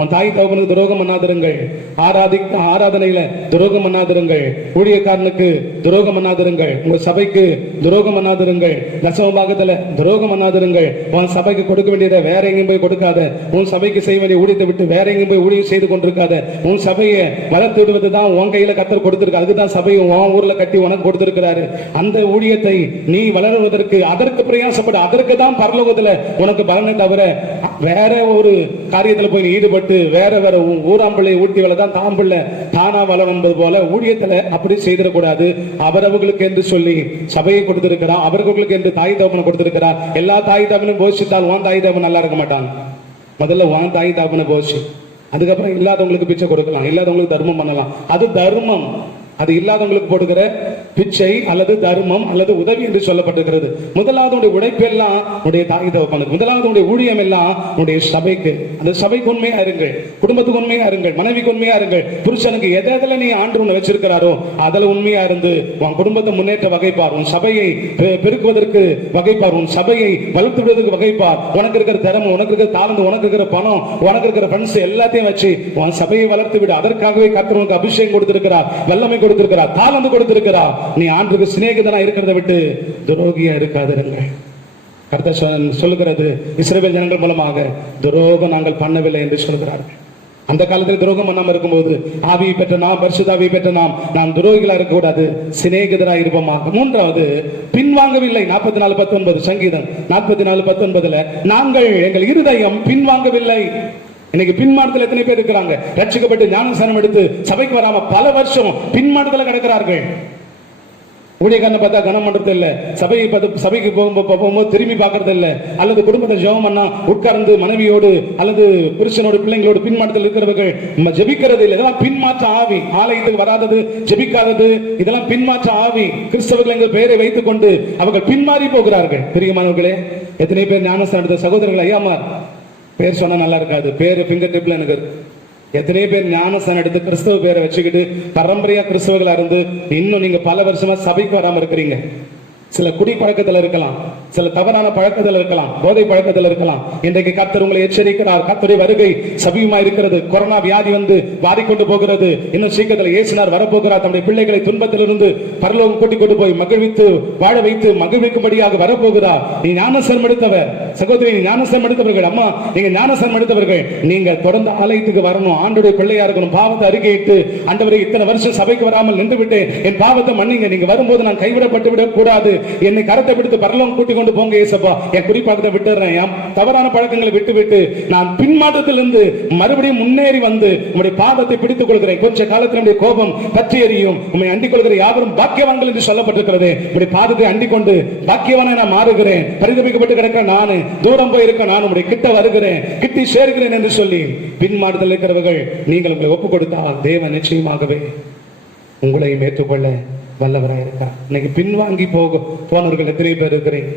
உன் தாய் தகவனுக்கு துரோகம் பண்ணாதிருங்கள், ஆராதனையில துரோகம் பண்ணாதிருங்கள், ஊழியக்காரனுக்கு துரோகம் பண்ணாதிருங்கள், உங்க சபைக்கு துரோகம் பண்ணாதிருங்கள், தசம பாகத்துல துரோகம் பண்ணாதிருங்கள், உன் சபைக்கு கொடுக்க வேண்டியதை வேற எங்கேயும் போய் கொடுக்காத, உன் சபைக்கு செய்ய வேண்டிய ஊழியத்தை விட்டு வேற எங்கேயும் போய் ஊழியம் செய்து கொண்டிருக்காத, உன் சபையை வளர்த்து விடுவதுதான் உன் கையில கத்தர் கொடுத்திருக்கு, அதுதான் சபையை உன் ஊர்ல கட்டி உனக்கு கொடுத்திருக்கிறாரு. அந்த ஊழியத்தை நீ வளருவதற்கு அதற்கு பிரயாசப்பட, அதற்கு தான் பரலோகத்துல உனக்கு பலனை தவிர வேற ஒரு காரியத்துல போய் ஈடுபட்டு வேற வேற ஊராம்பிள்ளை ஊட்டி வளர்தான் தாம்பிள்ளை தானா வளம் என்பது போல ஊழியத்துல அப்படி செய்திடக்கூடாது. அவரவர்களுக்கு என்று சொல்லி சபையை கொடுத்திருக்கிறார், அவர்களுக்கு என்று தாய் தகப்பனை கொடுத்திருக்கிறார். எல்லா தாய் தகப்பனும் போஷித்தால் உன் தாய் தகப்பன் நல்லா இருக்க மாட்டான். முதல்ல உன் தாய் தகப்பனை போஷி, அதுக்கப்புறம் இல்லாதவங்களுக்கு பிச்சை கொடுக்கலாம், இல்லாதவங்களுக்கு தர்மம் பண்ணலாம், அது தர்மம். அது இல்லாதவங்களுக்கு போடுகிற பிச்சை அல்லது தர்மம் அல்லது உதவி என்று சொல்லப்பட்டிருக்கிறது. முதலாவது உழைப்பு எல்லாம் உடைய தாய் தகப்பனுக்கு, முதலாவது ஊழியம் எல்லாம் உடைய சபைக்கு. அந்த சபைக்கு உண்மையா இருங்கள், குடும்பத்துக்கு உண்மையா இருங்கள், மனைவிக்கு உண்மையா இருங்கள், புருஷனுக்கு எதில் நீ ஆண்டு உன்னை வச்சிருக்கிறாரோ அதில் உண்மையா இருந்து உன் குடும்பத்தை முன்னேற்ற வகைப்பார், உன் சபையை பெருக்குவதற்கு வகைப்பார், உன் சபையை வளர்த்து விடுவதற்கு வகைப்பார். உனக்கு இருக்கிற திறமை, உனக்கு இருக்கிற தாளந்து, உனக்கு இருக்கிற பணம், உனக்கு இருக்கிற ஃப்ரெண்ட்ஸ் எல்லாத்தையும் வச்சு உன் சபையை வளர்த்து விடு. அதற்காகவே கர்த்தர் உனக்கு அபிஷேகம் கொடுத்திருக்கிறார், வல்லமை கொடுத்திருக்கிறார், தாளந்து கொடுத்திருக்கிறார். நீ ஆண்டுக்கு சிநேகிதனா இருக்கிறத விட்டு துரோகியா இருக்காதிருங்கள். கர்த்தர் சொல்லுகிறது, இஸ்ரவேல் ஜனங்கள் மூலமாக துரோகம் நாங்கள் பண்ணவில்லை என்று சொல்கிறார்கள். அந்த காலத்தில் துரோகம் பண்ணாம இருக்கும்போது ஆவியை பெற்ற நாம், பரிசுத்தாவியை பெற்ற நாம் துரோகிகளா இருக்கக்கூடாது, சிநேகிதராக இருப்போமா. மூன்றாவது, பின்வாங்கவில்லை. 44:19 சங்கீதம் 44:19 நாங்கள் எங்கள் இருதயம் பின்வாங்கவில்லை. இன்னைக்கு பின்மாற்றத்தில் எத்தனை பேர் இருக்கிறாங்க? ரட்சிக்கப்பட்டு ஞானஸ்நானம் எடுத்து சபைக்கு வராம பல வருஷம் பின்மாற்றத்தில் கிடக்கிறார்கள். ஊழியக்காரனை பார்த்தா கனம் பண்றது இல்ல, சபைக்கு போகும்போது திரும்பி பார்க்கறது இல்ல, அல்லது குடும்பத்தை ஜெபம் பண்ணா உட்கார்ந்து மனைவியோடு அல்லது புருஷனோடு பிள்ளைங்களோடு பின்மாற்றத்தில் இருக்கிறவர்கள் ஜெபிக்கிறது இல்லை. இதெல்லாம் பின்மாற்ற ஆவி. ஆலயத்துக்கு வராதது, ஜெபிக்காதது, இதெல்லாம் பின்மாற்ற ஆவி. கிறிஸ்தவர்கள் எங்கள் பெயரை வைத்துக் கொண்டு அவர்கள் பின்மாறி போகிறார்கள். பிரியமானவர்களே, எத்தனை பேர் ஞானஸ்நானம் எடுத்த சகோதரர்கள், ஐயாமா பேர் சொன்னா நல்லா இருக்காது, பேரு பிங்கர் டிப்ல எனக்கு. எத்தனை பேர் ஞானஸ்நானம் எடுத்து கிறிஸ்தவ பேரை வச்சுக்கிட்டு பரம்பரையா கிறிஸ்தவர்களா இருந்து இன்னும் நீங்க பல வருஷமா சபைக்கு வராம இருக்கிறீங்க. சில குடி பழக்கத்துல இருக்கலாம், சில தவறான பழக்கத்துல இருக்கலாம், போதை பழக்கத்துல இருக்கலாம். இன்றைக்கு கர்த்தர் உங்களை எச்சரிக்கிறார். கர்த்தருடைய வருகை சமீபமா இருக்கிறது. கொரோனா வியாதி வந்து வாரிக்கொண்டு போகிறது. இன்னும் சீக்கிரத்தில் இயேசுநாதர் வரப்போகிறார். தம்முடைய பிள்ளைகளை துன்பத்திலிருந்து பரலோகம் கூட்டிக் கொண்டு போய் மகிழ்வித்து வாழ வைத்து மகிழ்விக்கும்படியாக வரப்போகிறார். நீ ஞானஸ்நானம் எடுத்தவர், சகோதரி ஞானஸ்தானம் எடுத்தவர்கள், அம்மா நீங்க ஞானஸ்தானம் எடுத்தவர்கள், நீங்க தொடர்ந்து ஆலயத்துக்கு வரணும், ஆண்டோடைய பிள்ளையா இருக்கணும், பாவத்தை அறிக்கையிட்டு ஆண்டவரே இத்தனை வருஷம் சபைக்கு வராமல் நின்று விட்டு என் பாவத்தை மன்னிங்க, நீங்க வரும்போது நான் கைவிடப்பட்டு விடக் கூடாது, என்னை கரத்தை பிடித்து பரலோகம் கூட்டிக் கொண்டு போங்க ஏசப்பா, என் குறிப்பாக்கத்தை விட்டுறேன், என் தவறான பழக்கங்களை விட்டு நான் பின்மாற்றத்திலிருந்து மறுபடியும் முன்னேறி வந்து உங்களுடைய பாதத்தை பிடித்துக் கொள்கிறேன், கொஞ்ச காலத்தில் உங்களுடைய கோபம் பற்றி எறியும், உண்மை அண்டிக் கொள்கிற யாவரும் பாக்கியவான்கள் என்று சொல்லப்பட்டிருக்கிறது, உங்களுடைய பாதத்தை அண்டிக் கொண்டு பாக்கியவான நான் மாறுகிறேன், பரிதபிக்கப்பட்டு கிடக்க நானு, தூரம் போயிருக்க நான் உங்களுடைய கிட்ட வருகிறேன், கிட்டி சேர்கிறேன் என்று சொல்லி பின்மாறுதல் இருக்கிறவர்கள் நீங்கள் உங்களை ஒப்புக் கொடுத்தால் தேவன் நிச்சயமாகவே உங்களையும் ஏற்றுக்கொள்ள வல்லவராக இருக்கார். இன்னைக்கு பின்வாங்கி போனவர்கள் எத்தனை பேர் இருக்கிறீங்க?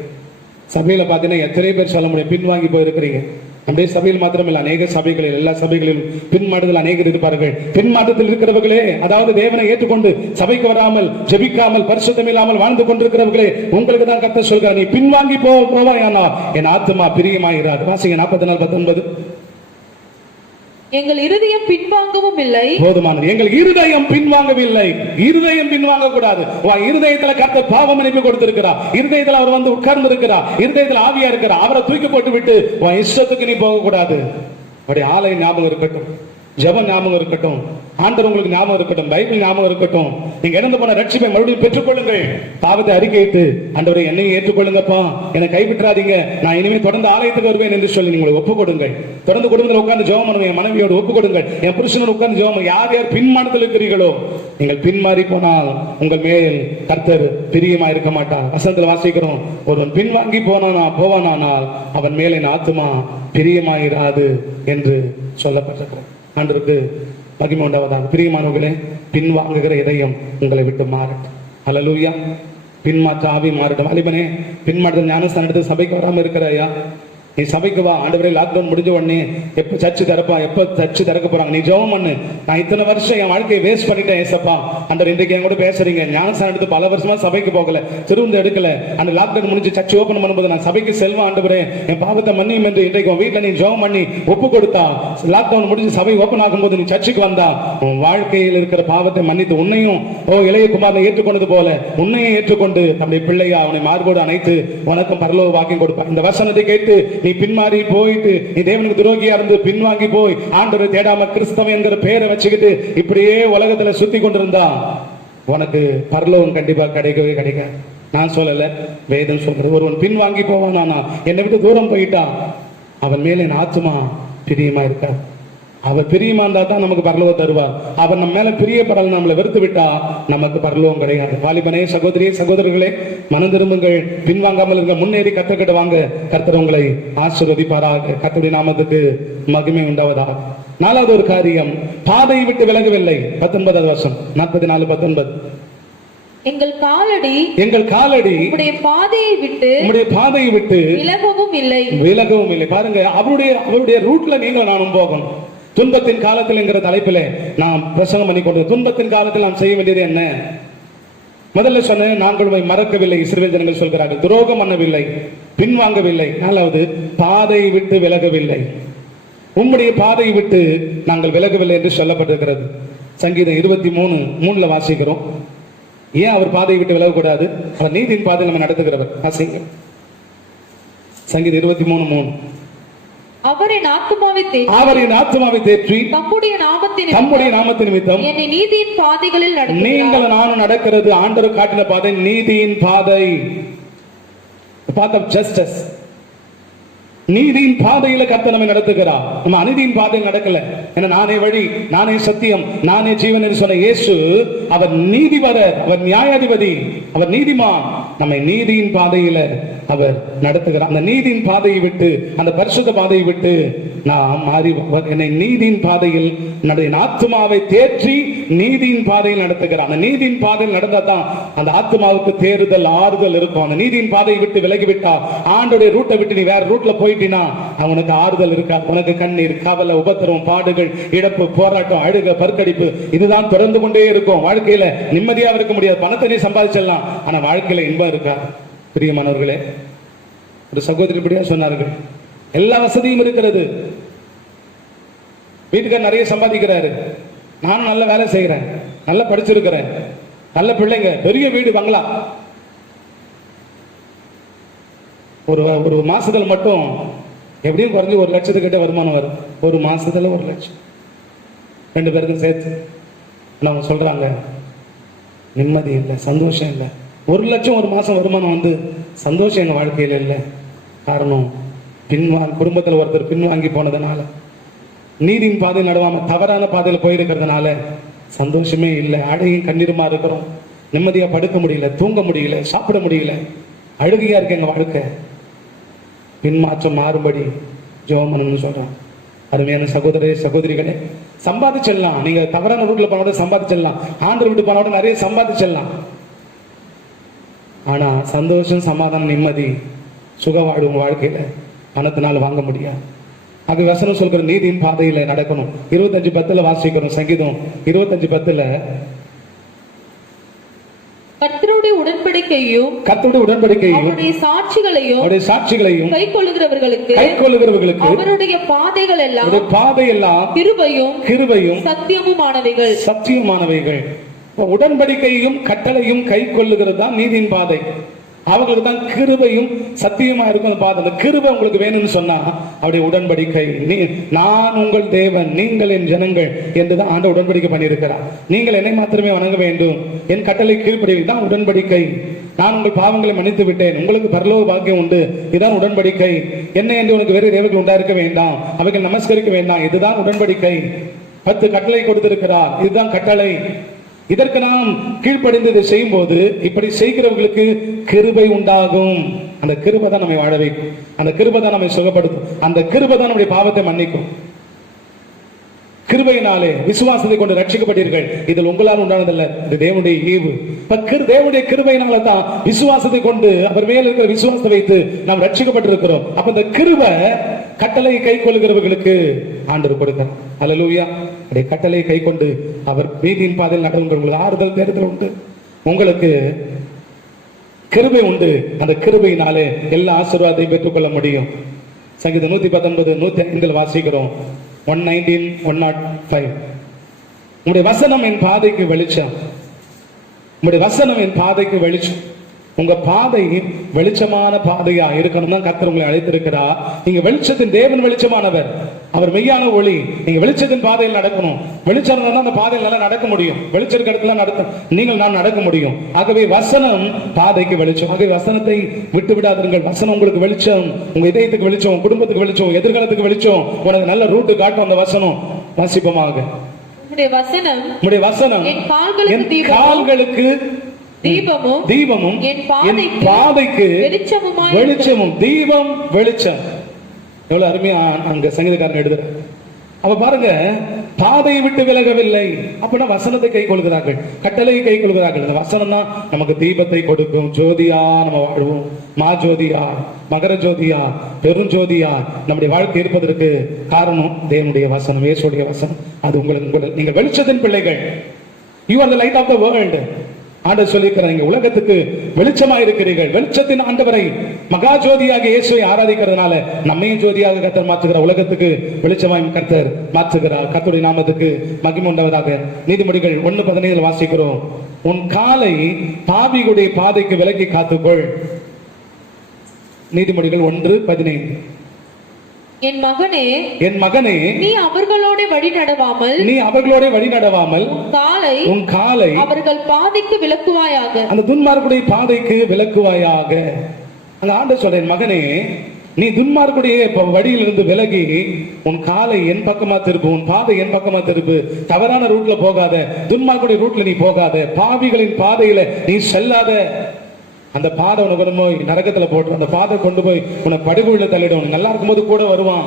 சபையில பாத்தீங்கன்னா எத்தனை பேர் சொல்ல முடியும் பின்வாங்கி போயிருக்கிறீங்க? நம்முடைய சபையில் மாத்திரமில்ல, அநேக சபைகளில், எல்லா சபைகளிலும் பின்மாடுதல் அநேகர் இருப்பார்கள். பின்மாற்றத்தில் இருக்கிறவர்களே, அதாவது தேவனை ஏற்றுக்கொண்டு சபைக்கு வராமல், ஜெபிக்காமல், பரிசுத்தம் இல்லாமல் வாழ்ந்து கொண்டிருக்கிறவர்களே, உங்களுக்கு தான் கர்த்தர் சொல்கிறார், நீ பின்வாங்கி போவாயானா என் ஆத்துமா பிரியமாயிராது. வாசிங்க 44:19. எங்கள் இருதயம் பின்வாங்கவும் இல்லை. போதுமானது. எங்கள் இருதயம் பின்வாங்கவில்லை. இருதயம் பின்வாங்க கூடாது. இருதயத்துல கர்த்தர் பாவ மன்னிப்பு கொடுத்திருக்கிறார். இருதயத்துல அவர் வந்து உட்கார்ந்து இருக்கிறார். இருதயத்துல ஆவியா இருக்கிறார். அவரை தூக்கி போட்டு விட்டு இஷ்டத்துக்கு நீ போக கூடாது. அவருடைய ஆலயம் ஞாபகம் இருக்கட்டும், ஜெபம் ஞாபகம் இருக்கட்டும், ஆண்டவர் உங்களுக்கு ஞாபகம் இருக்கட்டும், பைபிள் ஞாபகம் இருக்கட்டும். நீங்க இழந்து போன ரட்சிப்பை மறுபடியும் பெற்றுக்கொள்ளுங்கள். பாவத்தை அறிக்கையிட்டு ஆண்டவரை என்னையும் ஏற்றுக்கொள்ளுங்கப்பா, என்னை கைவிட்டுறாதீங்க, நான் இனிமே தொடர்ந்து ஆலயத்துக்கு வருவேன் என்று சொல்லி நீங்கள் ஒப்புக் கொடுங்கள். தொடர்ந்து குடும்பத்தில் உட்கார்ந்து ஜெபம் பண்ணுவேன், என் மனைவியோடு ஒப்புக் கொடுங்கள், என் புருஷனோடு உட்கார்ந்து ஜெபம். யார் யார் பின்மாற்றத்தில் இருக்கிறீர்களோ நீங்கள் பின்மாறி போனால் உங்கள் மேல் கர்த்தர் பிரியமா இருக்க மாட்டார். வசனத்தில் வாசிக்கிறோம், ஒருவன் பின்வாங்கி போவானால் அவன் மேலே ஆத்துமா பிரியமாயிராது என்று சொல்லப்பட்டிருக்கிறது. ஆண்டவருக்கு மகிமை உண்டாவதாக. பிரியமானவர்களே, பின்வாங்குகிற இதயம் உங்களை விட்டு மாறட்டும். ஹல்லேலூயா. பின்மாற்ற ஆவி மாறட்டும். வாலிபனே, பின்மாற்ற ஞானஸ்தானம் எடுத்து சபைக்கு வராம இருக்கிறாயா? நீ சபைக்கு வா. ஆண்டவரே லாக்டவுன் முடிஞ்ச உடனே எப்ப சர்ச்சு திறப்பா, எப்ப சர்ச்சு திறக்க போறாங்க, நீ ஜெபம் பண்ணு. நான் இத்தனை வருஷம் என் வாழ்க்கையை வேஸ்ட் பண்ணிட்டேன் ஏசப்பா. ஆண்டவர் இன்றைக்கு என் கூட பேசுறீங்க, ஞானஸ்தானம் எடுத்து பல வருஷமா சபைக்கு போகல, திரும்ப எடுக்கல, அந்த லாக்டவுன் முடிஞ்சு சர்ச்சு ஓபன் பண்ணும்போது நான் சபைக்கு செல்வம், ஆண்டவரே என் பாவத்தை மன்னியும் என்று இன்றைக்கு உன் வீட்டுல நீ ஜெபம் பண்ணி ஒப்பு கொடுத்தா, லாக்டவுன் முடிஞ்சு சபை ஓபன் ஆகும்போது நீ சர்ச்சுக்கு வந்தா, உன் வாழ்க்கையில் இருக்கிற பாவத்தை மன்னித்து உன்னையும் இளைய குமாரனை ஏற்றுக்கொண்டது போல உன்னையும் ஏற்றுக்கொண்டு நம்முடைய பிள்ளையா அவனை மார்போடு அணைத்து உனக்கும் பரலோக வாக்கியம் கொடுப்பார். இந்த வசனத்தை கேட்டு நீ பின்மாறி போயிட்டு, நீ தேவனுக்கு துரோகியா இருந்து பின்வாங்கி போய் ஆண்டவரை தேடாம கிறிஸ்தவ என்கிற பெயரை வச்சுக்கிட்டு இப்படியே உலகத்துல சுத்தி கொண்டிருந்தா உனக்கு பரலோகம் கண்டிப்பா கிடைக்கவே கிடைக்காது. நான் சொல்லல, வேதம் சொல்றது. ஒருவன் பின்வாங்கி போவானா, என்னை விட்டு தூரம் போயிட்டா, அவன் மேலே என் ஆத்துமா பிரியமா இருக்கா. அவர் பிரியமா இருந்தா தான் நமக்கு பரலோகம் தருவார். அவர் நம்ம மேல பிரியப்படல, நம்மளை வெறுத்து விட்டா நமக்கு பரலோகம் கிடையாது. வாலிபனே, சகோதரியே, சகோதரர்களே, மனம் திரும்புங்கள், பின்வாங்காமல் இருங்க, முன்னேறி கத்துக்கிட்டு வாங்க. கர்த்தர் உங்களை ஆசீர்வதிப்பாராக. கர்த்தருடைய நாமத்துக்கு மகிமை உண்டாவதாக. நாலாவது ஒரு காரியம், பாதையை விட்டு விலகவில்லை. 19வது வருஷம் 44:19. எங்கள் காலடி உம்முடைய பாதையை விட்டு விலகவும் இல்லை. பாருங்க, அவருடைய ரூட்ல நீங்கள் நானும் போகணும். துன்பத்தின் காலத்தில் என்கிற தலைப்பிலே நாம் பிரசங்கம் பண்ணி கொண்டு, துன்பத்தின் காலத்தில் நாம் செய்ய வேண்டியது என்ன? முதல்ல சொன்ன, நாங்கள் உம்மை மறக்கவில்லை. இஸ்ரவேல் ஜனங்கள் சொல்கிறார்கள், துரோகம் பண்ணவில்லை, பின்வாங்கவில்லை. நாலாவது, பாதையை விட்டு விலகவில்லை. உம்முடைய பாதையை விட்டு நாங்கள் விலகவில்லை என்று சொல்லப்பட்டிருக்கிறது. சங்கீதம் 23:3 வாசிக்கிறோம். ஏன் அவர் பாதையை விட்டு விலகக்கூடாது? அவர் நீதியின் பாதையில் நம்ம நடத்துகிறவர். வாசிங்க சங்கீதம் 23:3. அவரின் ஆத்துமாவை தேற்றி தம்முடைய நாமத்தின் நிமித்தம் என்னை நீதியின் பாதைகளில் நடத்துகிறார். நீங்கள் நானும் நடக்கிறது ஆண்டவர் காட்டின பாதை நீதியின் பாதை, path of justice. நீதியின் பாதையில கர்த்தர் நம்மை நடத்துகிறார். நம்ம அநீதியின் பாதையில் நடக்கல. ஏன்னா நானே வழி, நானே சத்தியம், நானே ஜீவன் என்று சொன்ன இயேசு அவர் நீதிபரர், அவர் நியாயாதிபதி, அவர் நீதிமான். நம்மை நீதியின் பாதையில அவர் நடத்துகிறார். அந்த நீதியின் பாதையை விட்டு, அந்த பரிசுத்த பாதையை விட்டு நாம் மாறி, என்னை நீதியின் பாதையில் ஆத்மாவை தேற்றி நீதியின் பாதையில் நடத்துகிறார். அந்த நீதியின் பாதையில் நடந்தாதான் அந்த ஆத்மாவுக்கு தேறுதல், ஆறுதல் இருக்கும். அந்த நீதியின் பாதையை விட்டு விலகிவிட்டா, ஆண்டோடைய ரூட்டை விட்டு நீ வேற ரூட்ல போயிட்டீனா அவனுக்கு ஆறுதல் இருக்காது. உனக்கு கண்ணீர், கவலை, உபத்திரவம், பாடுகள், இழப்பு, போராட்டம், அழுக, பற்கடிப்பு, இதுதான் தொடர்ந்து கொண்டே இருக்கும். வாழ்க்கையில நிம்மதியா இருக்க முடியாது. பணத்தை நீ சம்பாதிச்சிடலாம், ஆனா வாழ்க்கையில இன்பம் இருக்கா? பிரியமானவர்களே, ஒரு சகோதரி இப்படியா சொன்னார்கள், எல்லா வசதியும் இருக்கிறது, வீட்டுக்கார் நிறைய சம்பாதிக்கிறாரு, நானும் நல்ல வேலை செய்கிறேன், நல்லா படிச்சிருக்கிறேன், நல்ல பிள்ளைங்க, பெரிய வீடு, பங்களா, ஒரு ஒரு மாசத்துல மட்டும் எப்படியும் குறைஞ்சி 1 லட்சத்துக்கிட்ட வருமானம் வரும். ஒரு மாசத்துல 1 லட்சம் 2 பேருக்கும் சேர்த்து. ஆனா அவங்க சொல்றாங்க நிம்மதி இல்லை, சந்தோஷம் இல்லை. 1 லட்சம் ஒரு மாசம் வருமானம் வந்து சந்தோஷம் எங்க வாழ்க்கையில இல்லை. காரணம் குடும்பத்தில் ஒருத்தர் பின்வாங்கி போனதுனால, நீதியின் பாதையில் நடவாம தவறான பாதையில் போயிருக்கிறதுனால சந்தோஷமே இல்லை. அழகையும் கண்ணீருமா இருக்கிறோம். நிம்மதியா படுக்க முடியல, தூங்க முடியல, சாப்பிட முடியல. அழுகையா இருக்கு எங்க வாழ்க்கை. பின்மாற்றம் மாறும்படி ஜெபம் பண்ணணும்னு சொல்றான். அருமையான சகோதரே சகோதரிகளே, சம்பாதிச்சிடலாம். நீங்க தவறான ரூட்ல போனோட சம்பாதிச்சிடலாம். ஆண்டவர் விட்டு போனோட நிறைய சம்பாதிச்சிடலாம். ஆனா சந்தோஷம், சமாதானம், நிம்மதி, சுக வாழ்வு உங்க வாழ்க்கையில பணத்தினால வாங்க முடியாது. அது வசனம் சொல்கிற நீதியின் பாதையில நடக்கணும். 25:10 வாசிக்கிறோம். சங்கீதம் 25:10 கர்த்தருடைய உடன்படிக்கையும் அவருடைய சாட்சிகளையும் கைக்கொள்ளுகிறவர்களுக்கு அவருடைய பாதைகள் எல்லாம் கிருபையும் சத்தியமானவைகள். உடன்படிக்கையும் கட்டளையும் கை கொள்ளுகிறது தான் நீதியின் பாதை. அவங்களுக்கு தான் கிருபையும் சத்தியமா இருக்கும் அந்த பாதை. அந்த கிருபை உங்களுக்கு வேணும்னு சொன்னா அவருடைய உடன்படிக்கை, நான் உங்கள் தேவன், நீங்கள் என் ஜனங்கள் என்றுதான் ஆண்டு உடன்படிக்கை பண்ணியிருக்கிறார். நீங்கள் என்னை மாத்திரமே வணங்க வேண்டும், என் கட்டளை கீழ்ப்படி தான் உடன்படிக்கை. நான் உங்கள் பாவங்களை மன்னித்து விட்டேன், உங்களுக்கு பரலோக பாக்கியம் உண்டு, இதுதான் உடன்படிக்கை. என்ன என்று உனக்கு வேறு தேவர்கள் உண்டாயிருக்க வேண்டாம், அவைகள் நமஸ்கரிக்க வேண்டாம், இதுதான் உடன்படிக்கை. 10 கட்டளை கொடுத்திருக்கிறார், இதுதான் கட்டளை. இதற்கு நாம் கீழ்ப்படிந்து இதை செய்யும் போது இப்படி செய்கிறவர்களுக்கு கிருபை உண்டாகும். அந்த கிருபை தான் நம்மை வாழ வைக்கும். அந்த கிருபை தான் நம்மை சுகப்படுத்தும். அந்த கிருபை தான் நம்முடைய பாவத்தை மன்னிக்கும். கிருபையினாலே விசுவாசத்தை கொண்டு ரட்சிக்கப்பட்டீர்கள். இதில் உங்களால் உண்டானதல்ல, இது தேவனுடைய ஈவு. தேவனுடைய கிருபையினால தான் விசுவாசத்தை கொண்டு அவர் மேல் இருக்கிற விசுவாசத்தை வைத்து நாம் ரட்சிக்கப்பட்டிருக்கிறோம். அப்ப இந்த கிருபை கட்டளையை கை கொள்ளுகிறவர்களுக்கு ஆண்டவர் கொடுக்கிறார். அல்லேலூயா. அதே கட்டளையை கை கொண்டு அவர் நீதியின் பாதையில் நடவுங்களுக்கு ஆறுதல் தேர்தல் உண்டு, உங்களுக்கு கிருபை உண்டு. அந்த கிருபையினாலே எல்லா ஆசீர்வாதத்தையும் பெற்றுக்கொள்ள முடியும். சங்கீதம் 119, 105 வாசிக்கிறோம். 119, 105. உங்களுடைய வசனம் என் பாதைக்கு வெளிச்சம். உங்களுடைய வசனம் என் பாதைக்கு வெளிச்சம். உங்க பாதை வெளிச்சமான பாதையா இருக்கணும் தான் கர்த்தர் உங்களை அழைத்திருக்கிறார். நீங்க வெளிச்சத்தின் தேவன் வெளிச்சமானவர், அவர் மெய்யான ஒளி. நீங்க வெளிச்சத்தின் பாதையில் நடக்கணும். வெளிச்சம் அந்த பாதையில் நல்லா நடக்க முடியும். வெளிச்சம் இடத்துல நீங்கள் நான் நடக்க முடியும். ஆகவே வசனம் பாதைக்கு வெளிச்சம். ஆகவே வசனத்தை விட்டு விடாதீர்கள். வசனம் உங்களுக்கு வெளிச்சம், உங்க இதயத்துக்கு வெளிச்சம், குடும்பத்துக்கு வெளிச்சம், எதிர்காலத்துக்கு வெளிச்சம். உனக்கு நல்ல ரூட்டு காட்டும் அந்த வசனம். வாசிப்பமாக உம்முடைய வசனம் என் கால்களுக்கு தீபமும் என் பாதைக்கு வெளிச்சமும். தீபம் வெளிச்சம். எவ்வளவு அருமையா அங்க சங்கீதக்காரன் எழுதுற. அப்ப பாருங்க, பாதையை விட்டு விலகவில்லை. அப்படின்னா வசனத்தை கை கொள்கிறார்கள், கட்டளையை கை கொள்கிறார்கள். இந்த வசனம் தான் நமக்கு தீபத்தை கொடுக்கும். ஜோதியா நம்ம வாழ்வோம். மா ஜோதியா, மகர ஜோதியா, பெருஞ்சோதியா நம்முடைய வாழ்க்கை இருப்பதற்கு காரணம் தேவனுடைய வசனம், இயேசுவுடைய வசனம். அது உங்களுக்கு, நீங்கள் வெளிச்சத்தின் பிள்ளைகள். You are the light of the world. ஆண்டவர் சொல்லியிருக்கிறார், நீங்க உலகத்துக்கு வெளிச்சமாக இருக்கிறீர்கள். வெளிச்சத்தின் ஆண்டவரை மகா ஜோதியாக இயேசுவை ஆராதிக்கிறதுனால நம்மையும் ஜோதியாக கர்த்தர் மாற்றுகிறார். உலகத்துக்கு வெளிச்சமாய் கர்த்தர் மாற்றுகிறார். கர்த்தருடைய நாமத்துக்கு மகிமை உண்டாவதாக. நீதிமொழிகள் 1:15 வாசிக்கிறோம். உன் காலை பாவிகளுடைய பாதைக்கு விலக்கி காத்துக்கொள். நீதிமொழிகள் 1:15. என் மகனே நீ அவர்களோட வழி நடவாமல் உன் காலை அவர்கள் பாதைக்கு விலக்குவாயாக. அந்த துன்மார்க்குடைய பாதைக்கு விலக்குவாயாக. அந்த ஆண்டவர் சொல்ற, என் மகனே நீ துன்மார்க்குடைய வழியிலிருந்து விலகி உன் காலை என் பக்கமா திருப்பு, உன் பாதை என் பக்கமா திருப்பு. தவறான ரூட்ல போகாத, துன்மார்க்குடைய ரூட்ல நீ போகாத, பாவிகளின் பாதையில நீ செல்லாத. அந்த பாதை உனக்கு கொண்டு போய் நரகத்துல போட்டு, அந்த பாதை கொண்டு போய் உன்னை படுகொழில தள்ளிடும். நல்லா இருக்கும்போது கூட வருவான்,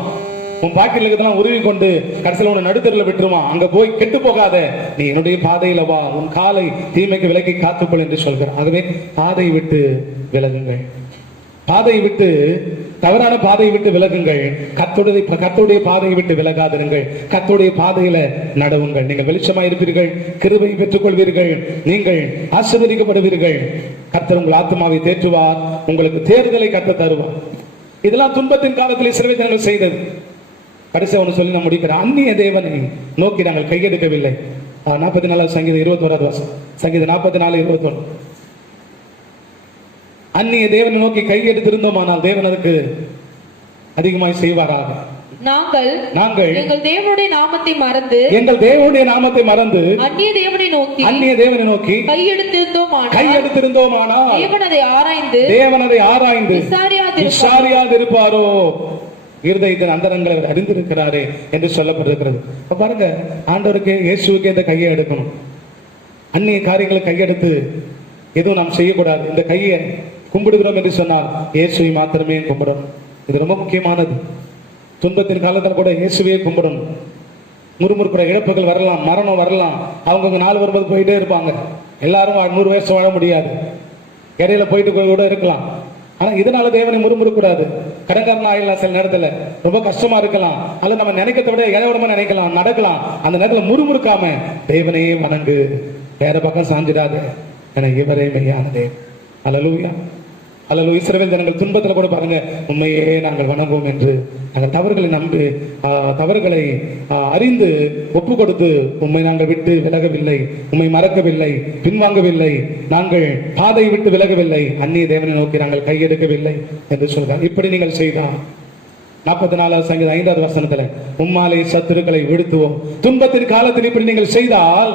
உன் பாக்கெட்ல இருக்கிறதெல்லாம் உருவி கொண்டு கடைசியில் உன்னை நடுத்தரில் விட்டுருவான். அங்க போய் கெட்டு போகாத, நீ என்னுடைய பாதையில வா, உன் காலை தீமைக்கு விலக்கி காத்துக்கொள் என்று சொல்கிறார். ஆகவே பாதையை விட்டு விலகுங்கள், பாதையை விட்டு, தவறான பாதையை விட்டு விலகுங்கள். கர்த்தருடைய பாதையை விட்டு விலகாதிருங்கள். கர்த்தருடைய பாதையில நடவுங்கள். நீங்கள் வெளிச்சமாய் இருப்பீர்கள், கிருபை பெற்றுக் கொள்வீர்கள், நீங்கள் ஆசீர்வதிக்கப்படுவீர்கள். கர்த்தர் உங்கள் ஆத்மாவை தேற்றுவார், உங்களுக்கு தேர்தலை கர்த்தர் தருவார். இதெல்லாம் துன்பத்தின் காலத்தில் இஸ்ரவேல் ஜனங்கள் செய்தது. கடைசியா ஒன்று சொல்லி நான் முடிக்கிறேன். அந்நிய தேவனை நோக்கி நாங்கள் கையெடுக்கவில்லை. 44 சங்கீதம் 21 சங்கீதம் 44:21. அந்நிய தேவனை நோக்கி கையெடுத்திருந்தோமானால் தேவன் அதுக்கு அதிகமாய் செய்வாராக. நாங்கள் எங்கள் தேவனுடைய நாமத்தை மறந்து அந்நிய தேவனை நோக்கி கையெடுத்திருந்தோமானால் தேவன் அதை ஆராய்ந்து விசாரியாதிருப்பாரோ? இருதயத்தின் அந்தரங்களை அவர் அறிந்திருக்கிறாரே என்று சொல்லப்பட்டிருக்கிறது. பாருங்க, ஆண்டவருக்கு இயேசுவுக்கு இந்த கையை எடுக்கணும். அந்நிய காரியங்களை கையெடுத்து எதுவும் நாம் செய்யக்கூடாது. இந்த கையை கும்பிடுகிறோம் என்று சொன்னால் இயேசுவை மாத்திரமே கும்பிடணும். இது ரொம்ப முக்கியமானது. துன்பத்தின் காலத்தில் கூட இயேசுவே கும்பிடணும். முறுமுறுக்கிற இழப்புகள் வரலாம், மரணம் வரலாம், அவங்க 4 வரும்போது போயிட்டே இருப்பாங்க. எல்லாரும் 100 வயசு வாழ முடியாது, இடையில போயிட்டு கூட இருக்கலாம். ஆனா இதனால தேவனை முறுமுறுக்கூடாது. கடற்கரை ஆயிடலாம், சில நேரத்துல ரொம்ப கஷ்டமா இருக்கலாம், அல்ல நம்ம நினைக்கிறத விட இளவரமா நினைக்கலாம், நடக்கலாம். அந்த நேரத்துல முறுமுறுக்காம தேவனையே வணங்கு, வேற பக்கம் சாஞ்சிடாது. என இவரே மெய்யானதே. அல்லேலூயா, அல்லேலூயா. இஸ்ரவேல் ஜனங்கள் துன்பத்துல கூட பாருங்க, உண்மையே நாங்கள் வணங்குவோம் என்று நாங்கள் தவறுகளை நம்பி தவறுகளை அறிந்து ஒப்பு கொடுத்து உண்மை நாங்கள் விட்டு விலகவில்லை, உண்மை மறக்கவில்லை, பின்வாங்கவில்லை, நாங்கள் பாதை விட்டு விலகவில்லை, அந்நிய தேவனை நோக்கி நாங்கள் கையெடுக்கவில்லை என்று சொல்றார். இப்படி நீங்கள் செய்தால் 44 சங்கீதம் 5வது வசனத்துல உம்மாலே சத்துருக்களை வீழ்த்துவோம். துன்பத்தின் காலத்தில் இப்படி நீங்கள் செய்தால்